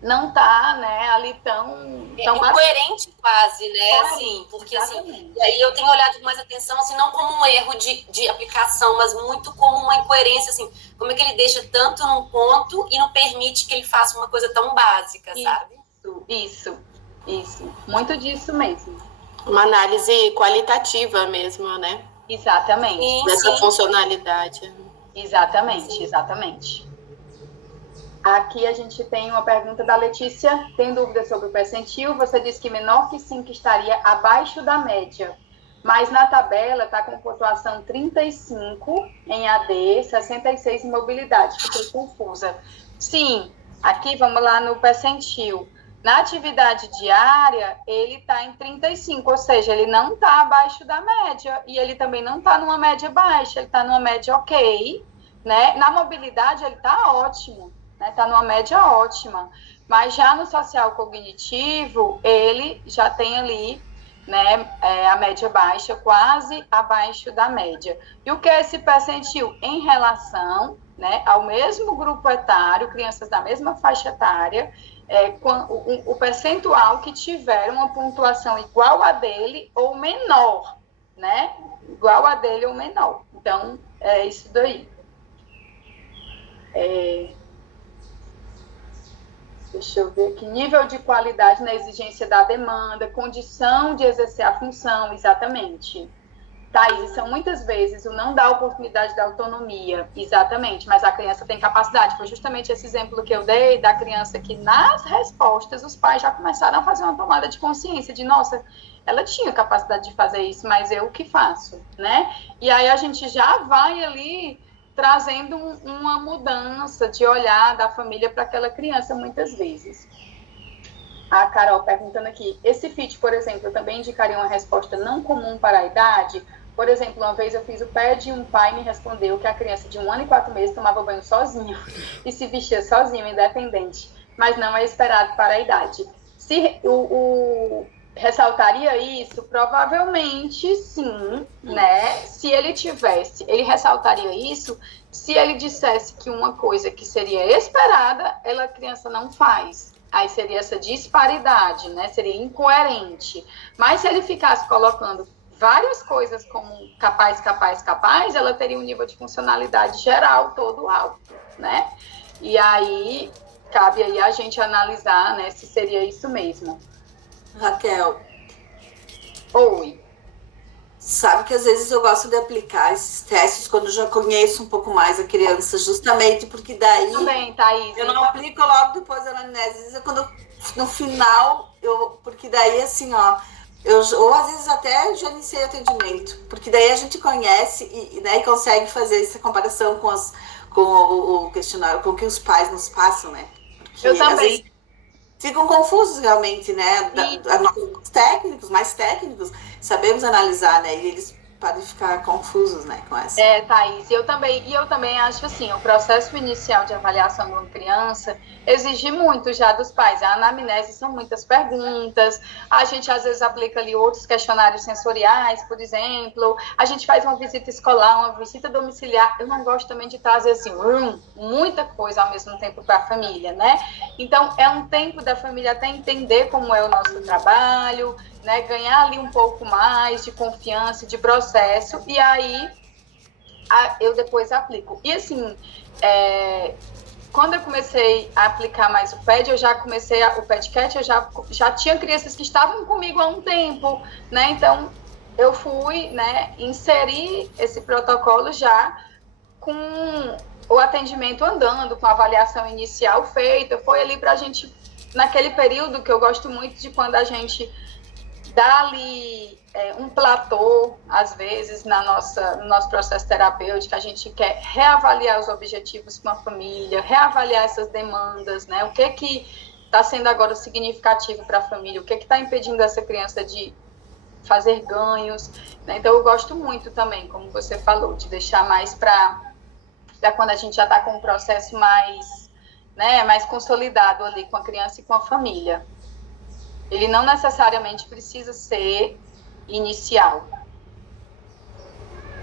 não está, né, ali tão incoerente quase, né, assim, porque assim, e aí eu tenho olhado com mais atenção, assim, não como um erro de aplicação, mas muito como uma incoerência, assim, como é que ele deixa tanto num ponto e não permite que ele faça uma coisa tão básica, sabe? Isso, muito disso mesmo. Uma análise qualitativa mesmo, né? Exatamente. Dessa funcionalidade. Exatamente. Aqui a gente tem uma pergunta da Letícia. Tem dúvidas sobre o percentil? Você disse que menor que 5 estaria abaixo da média, mas na tabela está com pontuação 35 em AD, 66 em mobilidade. Fiquei confusa. Sim, aqui vamos lá no percentil. Na atividade diária, ele está em 35, ou seja, ele não está abaixo da média, e ele também não está numa média baixa, ele está numa média ok, né? Na mobilidade, ele está ótimo, né? Está numa média ótima, mas já no social cognitivo, ele já tem ali, né, a média baixa, quase abaixo da média. E o que é esse percentil? Em relação, né, ao mesmo grupo etário, crianças da mesma faixa etária, o percentual que tiver uma pontuação igual a dele ou menor, né? Igual a dele ou menor. Então, é isso daí. Deixa eu ver aqui. Nível de qualidade na exigência da demanda, condição de exercer a função, exatamente. Thaís, são muitas vezes o não dar oportunidade da autonomia, exatamente, mas a criança tem capacidade. Foi justamente esse exemplo que eu dei da criança que, nas respostas, os pais já começaram a fazer uma tomada de consciência de, nossa, ela tinha capacidade de fazer isso, mas eu o que faço, né? E aí a gente já vai ali trazendo uma mudança de olhar da família para aquela criança muitas vezes. A Carol perguntando aqui, esse fit, por exemplo, eu também indicaria uma resposta não comum para a idade? Por exemplo, uma vez eu fiz o PED e um pai me respondeu que a criança de 1 ano e 4 meses tomava banho sozinho e se vestia sozinho, independente, mas não é esperado para a idade. Se ressaltaria isso? Provavelmente sim, né? Se ele tivesse, ele ressaltaria isso se ele dissesse que uma coisa que seria esperada, a criança não faz. Aí seria essa disparidade, né? Seria incoerente. Mas se ele ficasse colocando várias coisas como capaz, ela teria um nível de funcionalidade geral todo alto, né? E aí, cabe aí a gente analisar, né, se seria isso mesmo. Raquel. Oi. Sabe que às vezes eu gosto de aplicar esses testes quando eu já conheço um pouco mais a criança, justamente porque daí também, Thaís, eu não aplico logo depois da anamnese, às vezes quando no final, porque daí assim, ó, ou às vezes até já iniciei o atendimento, porque daí a gente conhece e daí consegue fazer essa comparação com o questionário, com o que os pais nos passam, né? Porque, eu também. Às vezes, ficam confusos realmente, né? Nós técnicos, mais técnicos, sabemos analisar, né? E eles podem ficar confusos, né, com essa. Thaís, eu também acho assim, o processo inicial de avaliação de uma criança exige muito já dos pais. A anamnese são muitas perguntas, a gente às vezes aplica ali outros questionários sensoriais, por exemplo, a gente faz uma visita escolar, uma visita domiciliar. Eu não gosto também de trazer assim, muita coisa ao mesmo tempo para a família, né? Então, é um tempo da família até entender como é o nosso trabalho, né, ganhar ali um pouco mais de confiança, de processo, e aí eu depois aplico. E assim, quando eu comecei a aplicar mais o PED, o PEDCAT, eu já tinha crianças que estavam comigo há um tempo, né, então eu fui, né, inserir esse protocolo já com o atendimento andando, com a avaliação inicial feita, foi ali para a gente, naquele período que eu gosto muito de quando a gente dá ali um platô, às vezes, no nosso processo terapêutico, a gente quer reavaliar os objetivos com a família, reavaliar essas demandas, né? O que está sendo agora significativo para a família, o que está impedindo essa criança de fazer ganhos, né? Então, eu gosto muito também, como você falou, de deixar mais para quando a gente já está com um processo mais, né, mais consolidado ali com a criança e com a família. Ele não necessariamente precisa ser inicial.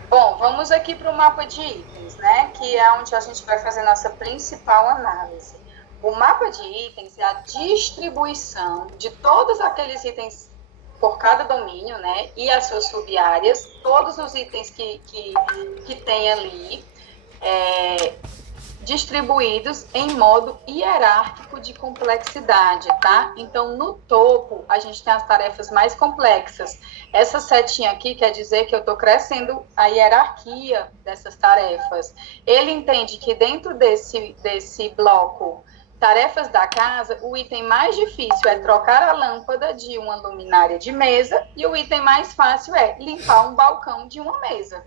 Bom, vamos aqui para o mapa de itens, né? Que é onde a gente vai fazer nossa principal análise. O mapa de itens é a distribuição de todos aqueles itens por cada domínio, né? E as suas sub-áreas, todos os itens que tem ali, distribuídos em modo hierárquico de complexidade, tá? Então, no topo, a gente tem as tarefas mais complexas. Essa setinha aqui quer dizer que eu estou crescendo a hierarquia dessas tarefas. Ele entende que dentro desse bloco, tarefas da casa, o item mais difícil é trocar a lâmpada de uma luminária de mesa e o item mais fácil é limpar um balcão de uma mesa.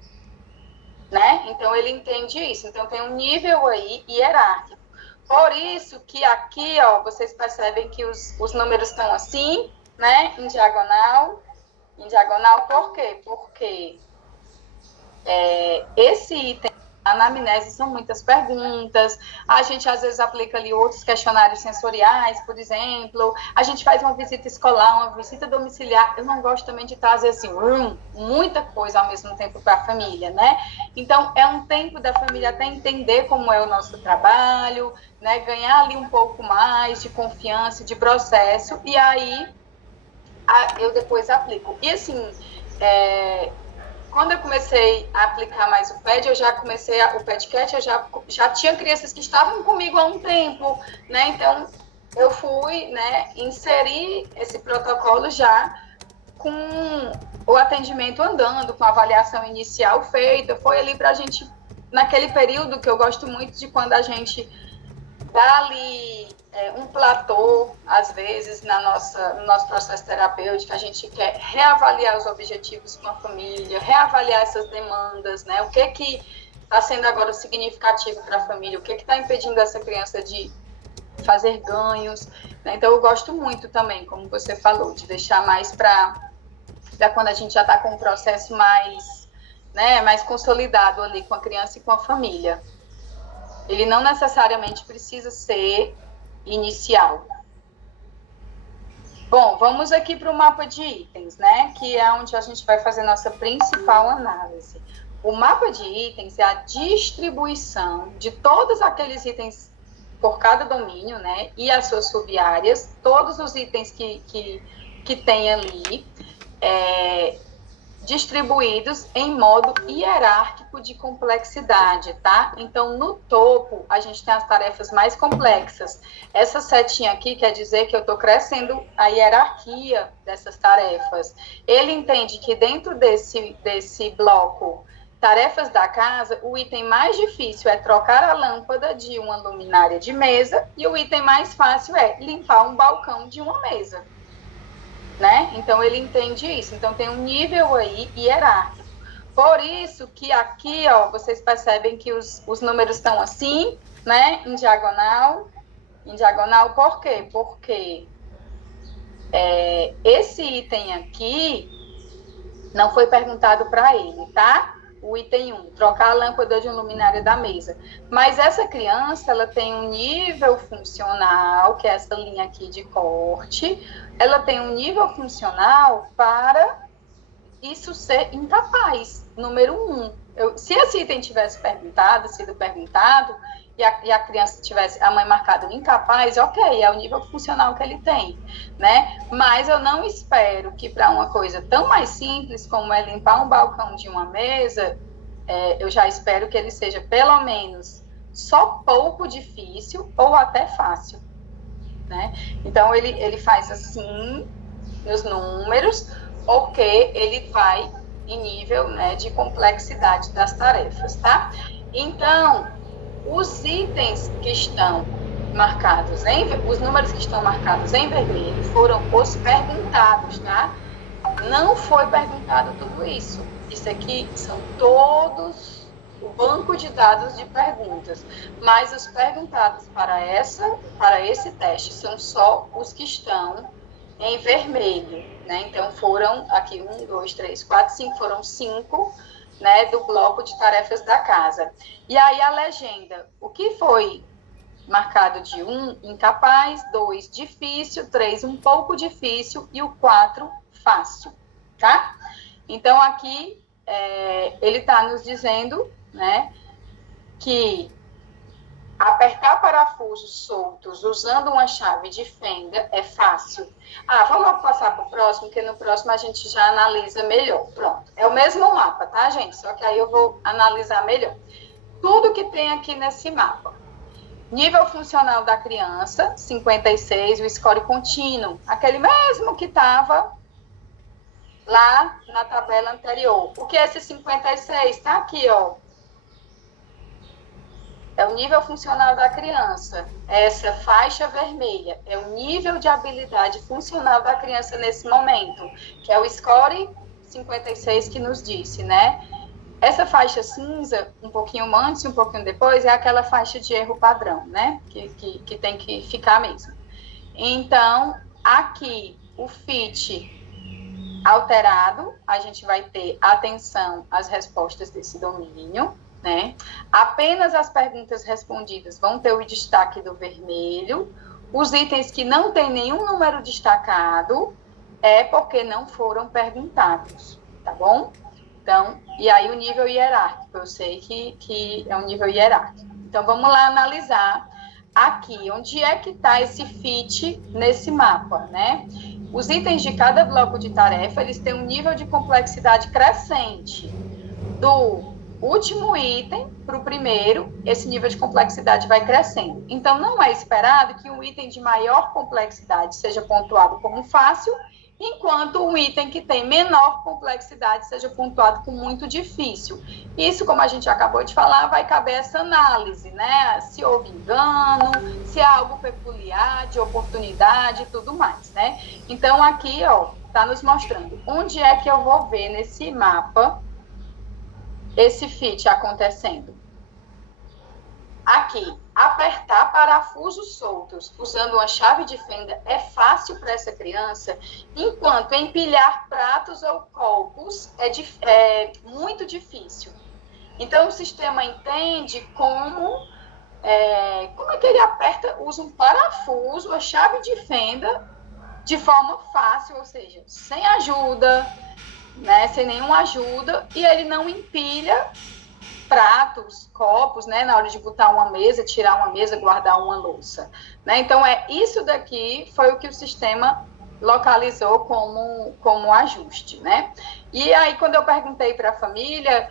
Né? Então, ele entende isso. Então, tem um nível aí hierárquico. Por isso que aqui, ó, vocês percebem que os números estão assim, né? Em diagonal. Em diagonal, por quê? Porque esse item, a anamnese, são muitas perguntas. A gente, às vezes, aplica ali outros questionários sensoriais, por exemplo. A gente faz uma visita escolar, uma visita domiciliar. Eu não gosto também de trazer, assim, muita coisa ao mesmo tempo para a família, né? Então, é um tempo da família até entender como é o nosso trabalho, né? Ganhar ali um pouco mais de confiança, de processo. E aí, eu depois aplico. E, assim, quando eu comecei a aplicar mais o PED, o PEDCAT, eu já tinha crianças que estavam comigo há um tempo, né? Então, eu fui, né, inserir esse protocolo já com o atendimento andando, com a avaliação inicial feita, foi ali para a gente, naquele período que eu gosto muito de quando a gente dá ali um platô, às vezes, no nosso processo terapêutico, a gente quer reavaliar os objetivos com a família, reavaliar essas demandas, né? O que está sendo agora significativo para a família, o que está impedindo essa criança de fazer ganhos, né? Então, eu gosto muito também, como você falou, de deixar mais para quando a gente já está com um processo mais, né, mais consolidado ali com a criança e com a família. Ele não necessariamente precisa ser inicial. Bom, vamos aqui para o mapa de itens, né, que é onde a gente vai fazer nossa principal análise. O mapa de itens é a distribuição de todos aqueles itens por cada domínio, né, e as suas sub-áreas, todos os itens que tem ali, distribuídos em modo hierárquico de complexidade, tá? Então, no topo, a gente tem as tarefas mais complexas. Essa setinha aqui quer dizer que eu estou crescendo a hierarquia dessas tarefas. Ele entende que dentro desse bloco tarefas da casa, o item mais difícil é trocar a lâmpada de uma luminária de mesa e o item mais fácil é limpar um balcão de uma mesa. Né? Então, ele entende isso. Então, tem um nível aí hierárquico. Por isso que aqui, ó, vocês percebem que os números estão assim, né? Em diagonal. Em diagonal, por quê? Porque esse item aqui não foi perguntado para ele, tá? O item 1, trocar a lâmpada de uma luminária da mesa. Mas essa criança, ela tem um nível funcional, que é essa linha aqui de corte, ela tem um nível funcional para isso ser incapaz. Número 1. Se esse item tivesse sido perguntado, e a criança tivesse a mãe marcado incapaz, ok, é o nível funcional que ele tem, né? Mas eu não espero que para uma coisa tão mais simples como é limpar um balcão de uma mesa, eu já espero que ele seja pelo menos só pouco difícil ou até fácil, né? Então, ele faz assim nos números, porque ele vai em nível, né, de complexidade das tarefas, tá? Então, os itens que estão marcados os números que estão marcados em vermelho foram os perguntados, tá? Não foi perguntado tudo isso. Isso aqui são todos o banco de dados de perguntas, mas os perguntados para esse teste são só os que estão em vermelho, né? Então foram aqui 1, 2, 3, 4, 5, foram 5, né, do bloco de tarefas da casa. E aí a legenda, o que foi marcado de 1, incapaz, 2, difícil, 3, um pouco difícil e o 4, fácil, tá? Então aqui ele está nos dizendo, né, que apertar parafusos soltos usando uma chave de fenda é fácil. Vamos passar para o próximo, porque no próximo a gente já analisa melhor. Pronto. É o mesmo mapa, tá, gente? Só que aí eu vou analisar melhor. Tudo que tem aqui nesse mapa. Nível funcional da criança, 56, o score contínuo. Aquele mesmo que estava lá na tabela anterior. O que é esse 56? Está aqui, ó. É o nível funcional da criança. Essa faixa vermelha é o nível de habilidade funcional da criança nesse momento, que é o score 56 que nos disse, né? Essa faixa cinza, um pouquinho antes e um pouquinho depois, é aquela faixa de erro padrão, né? Que tem que ficar mesmo. Então, aqui, o FIT alterado, a gente vai ter atenção às respostas desse domínio, né? Apenas as perguntas respondidas vão ter o destaque do vermelho. Os itens que não tem nenhum número destacado é porque não foram perguntados, tá bom? Então, e aí o nível hierárquico, eu sei que é um nível hierárquico. Então, vamos lá analisar aqui, onde é que está esse FIT nesse mapa, né? Os itens de cada bloco de tarefa, eles têm um nível de complexidade crescente. Do último item para o primeiro, esse nível de complexidade vai crescendo. Então, não é esperado que um item de maior complexidade seja pontuado como fácil enquanto um item que tem menor complexidade seja pontuado com muito difícil. Isso, como a gente acabou de falar, vai caber essa análise, né? Se houve engano, se é algo peculiar, de oportunidade e tudo mais, né? Então, aqui, ó, está nos mostrando onde é que eu vou ver nesse mapa esse fit acontecendo. Aqui, apertar parafusos soltos usando uma chave de fenda é fácil para essa criança, enquanto empilhar pratos ou copos é muito difícil. Então, o sistema entende como é que ele usa um parafuso, a chave de fenda, de forma fácil, ou seja, sem ajuda, né, sem nenhuma ajuda, e ele não empilha pratos, copos, né, na hora de botar uma mesa, tirar uma mesa, guardar uma louça, né? Então, isso daqui foi o que o sistema localizou como ajuste, né? E aí, quando eu perguntei para a família,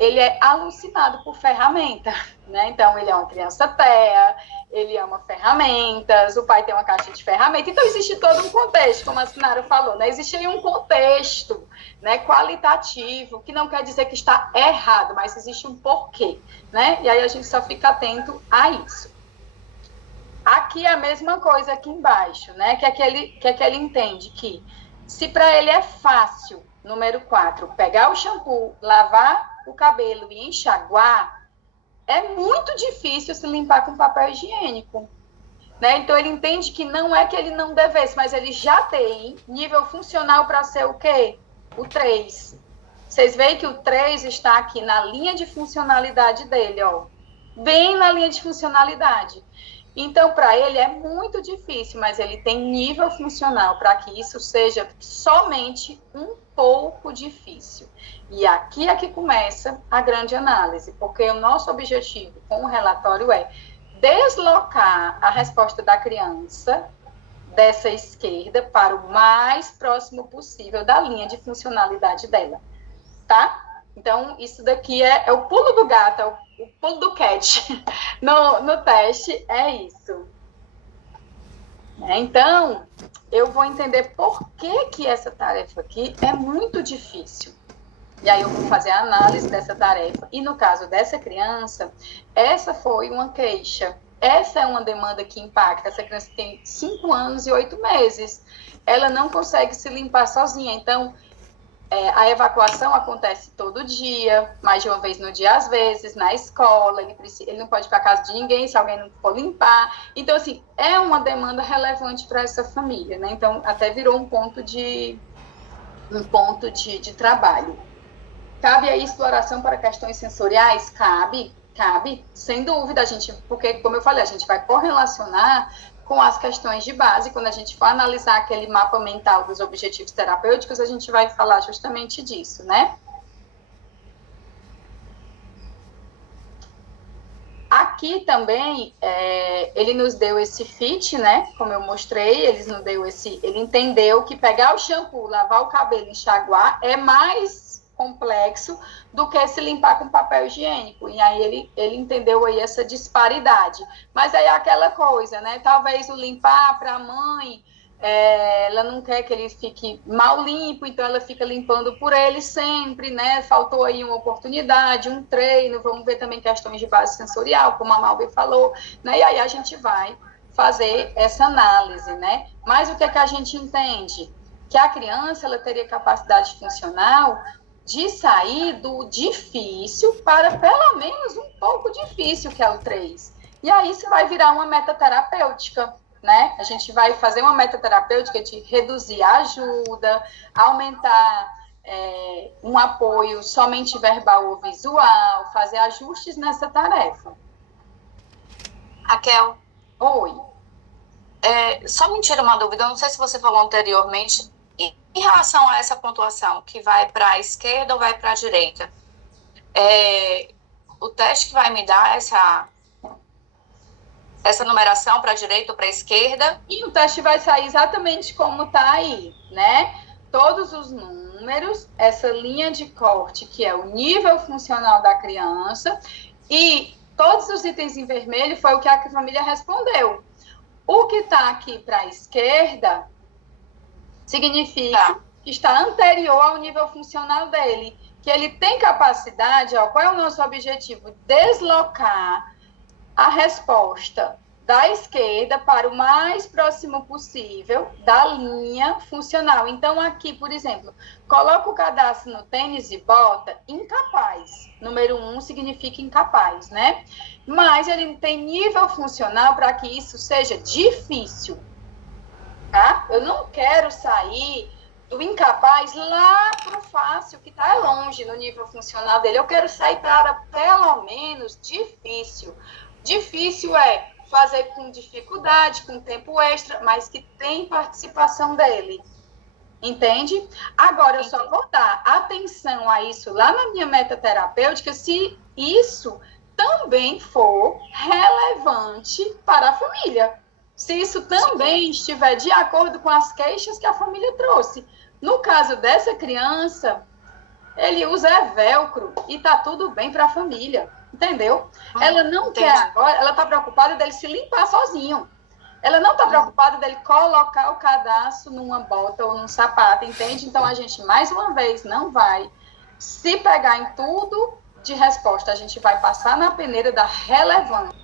ele é alucinado por ferramenta, né? Então, ele é uma criança TEA, ele ama ferramentas, o pai tem uma caixa de ferramentas, então existe todo um contexto, como a Sinara falou, né? Existe aí um contexto, né, qualitativo, que não quer dizer que está errado, mas existe um porquê, né? E aí a gente só fica atento a isso. Aqui é a mesma coisa aqui embaixo, né? Que é que ele entende que se para ele é fácil, número 4, pegar o shampoo, lavar o cabelo e enxaguar, é muito difícil se limpar com papel higiênico, né? Então, ele entende que não é que ele não devesse, mas ele já tem nível funcional para ser o quê? O 3. Vocês veem que o 3 está aqui na linha de funcionalidade dele, ó. Bem na linha de funcionalidade. Então, para ele é muito difícil, mas ele tem nível funcional para que isso seja somente um pouco difícil. E aqui é que começa a grande análise, porque o nosso objetivo com o relatório é deslocar a resposta da criança dessa esquerda para o mais próximo possível da linha de funcionalidade dela, tá? Então, isso daqui é o pulo do gato, é o pulo do cat no teste, é isso. Então, eu vou entender por que essa tarefa aqui é muito difícil. E aí eu vou fazer a análise dessa tarefa. E no caso dessa criança, essa foi uma queixa. Essa é uma demanda que impacta. Essa criança tem 5 anos e 8 meses. Ela não consegue se limpar sozinha. Então, a evacuação acontece todo dia, mais de uma vez no dia, às vezes, na escola. Ele não pode ir para casa de ninguém se alguém não for limpar. Então, assim, é uma demanda relevante para essa família, né? Então, até virou um ponto de trabalho. Cabe aí exploração para questões sensoriais? Cabe, sem dúvida, porque, como eu falei, a gente vai correlacionar com as questões de base. Quando a gente for analisar aquele mapa mental dos objetivos terapêuticos, a gente vai falar justamente disso, né? Aqui também, ele nos deu esse fit, né? Como eu mostrei, ele entendeu que pegar o shampoo, lavar o cabelo, enxaguar é mais complexo do que se limpar com papel higiênico. E aí ele entendeu aí essa disparidade. Mas aí é aquela coisa, né? Talvez o limpar para a mãe, ela não quer que ele fique mal limpo, então ela fica limpando por ele sempre, né? Faltou aí uma oportunidade, um treino. Vamos ver também questões de base sensorial, como a Malvi falou, né? E aí a gente vai fazer essa análise, né? Mas o que é que a gente entende? Que a criança, ela teria capacidade funcional de sair do difícil para pelo menos um pouco difícil, que é o 3. E aí isso vai virar uma meta terapêutica, né? A gente vai fazer uma meta terapêutica de reduzir a ajuda, aumentar um apoio somente verbal ou visual, fazer ajustes nessa tarefa. Raquel. Oi. Só me tira uma dúvida, eu não sei se você falou anteriormente, em relação a essa pontuação, que vai para a esquerda ou vai para a direita, o teste que vai me dar essa numeração para a direita ou para a esquerda? E o teste vai sair exatamente como está aí, né? Todos os números, essa linha de corte, que é o nível funcional da criança, e todos os itens em vermelho foi o que a família respondeu. O que está aqui para a esquerda significa que está anterior ao nível funcional dele, que ele tem capacidade, qual é o nosso objetivo? Deslocar a resposta da esquerda para o mais próximo possível da linha funcional. Então, aqui, por exemplo, coloca o cadastro no tênis e bota incapaz. Número 1 significa incapaz, né? Mas ele tem nível funcional para que isso seja difícil, tá? Eu não quero sair do incapaz lá para o fácil, que está longe no nível funcional dele. Eu quero sair para, pelo menos, difícil. Difícil é fazer com dificuldade, com tempo extra, mas que tem participação dele. Entende? Agora, eu só vou dar atenção a isso lá na minha meta terapêutica se isso também for relevante para a família. Se isso também estiver de acordo com as queixas que a família trouxe. No caso dessa criança, ele usa velcro e tá tudo bem para a família. Entendeu? Ela não quer agora, ela está preocupada dele se limpar sozinho. Ela não está preocupada dele colocar o cadastro numa bota ou num sapato, entende? Então, a gente, mais uma vez, não vai se pegar em tudo de resposta. A gente vai passar na peneira da relevância.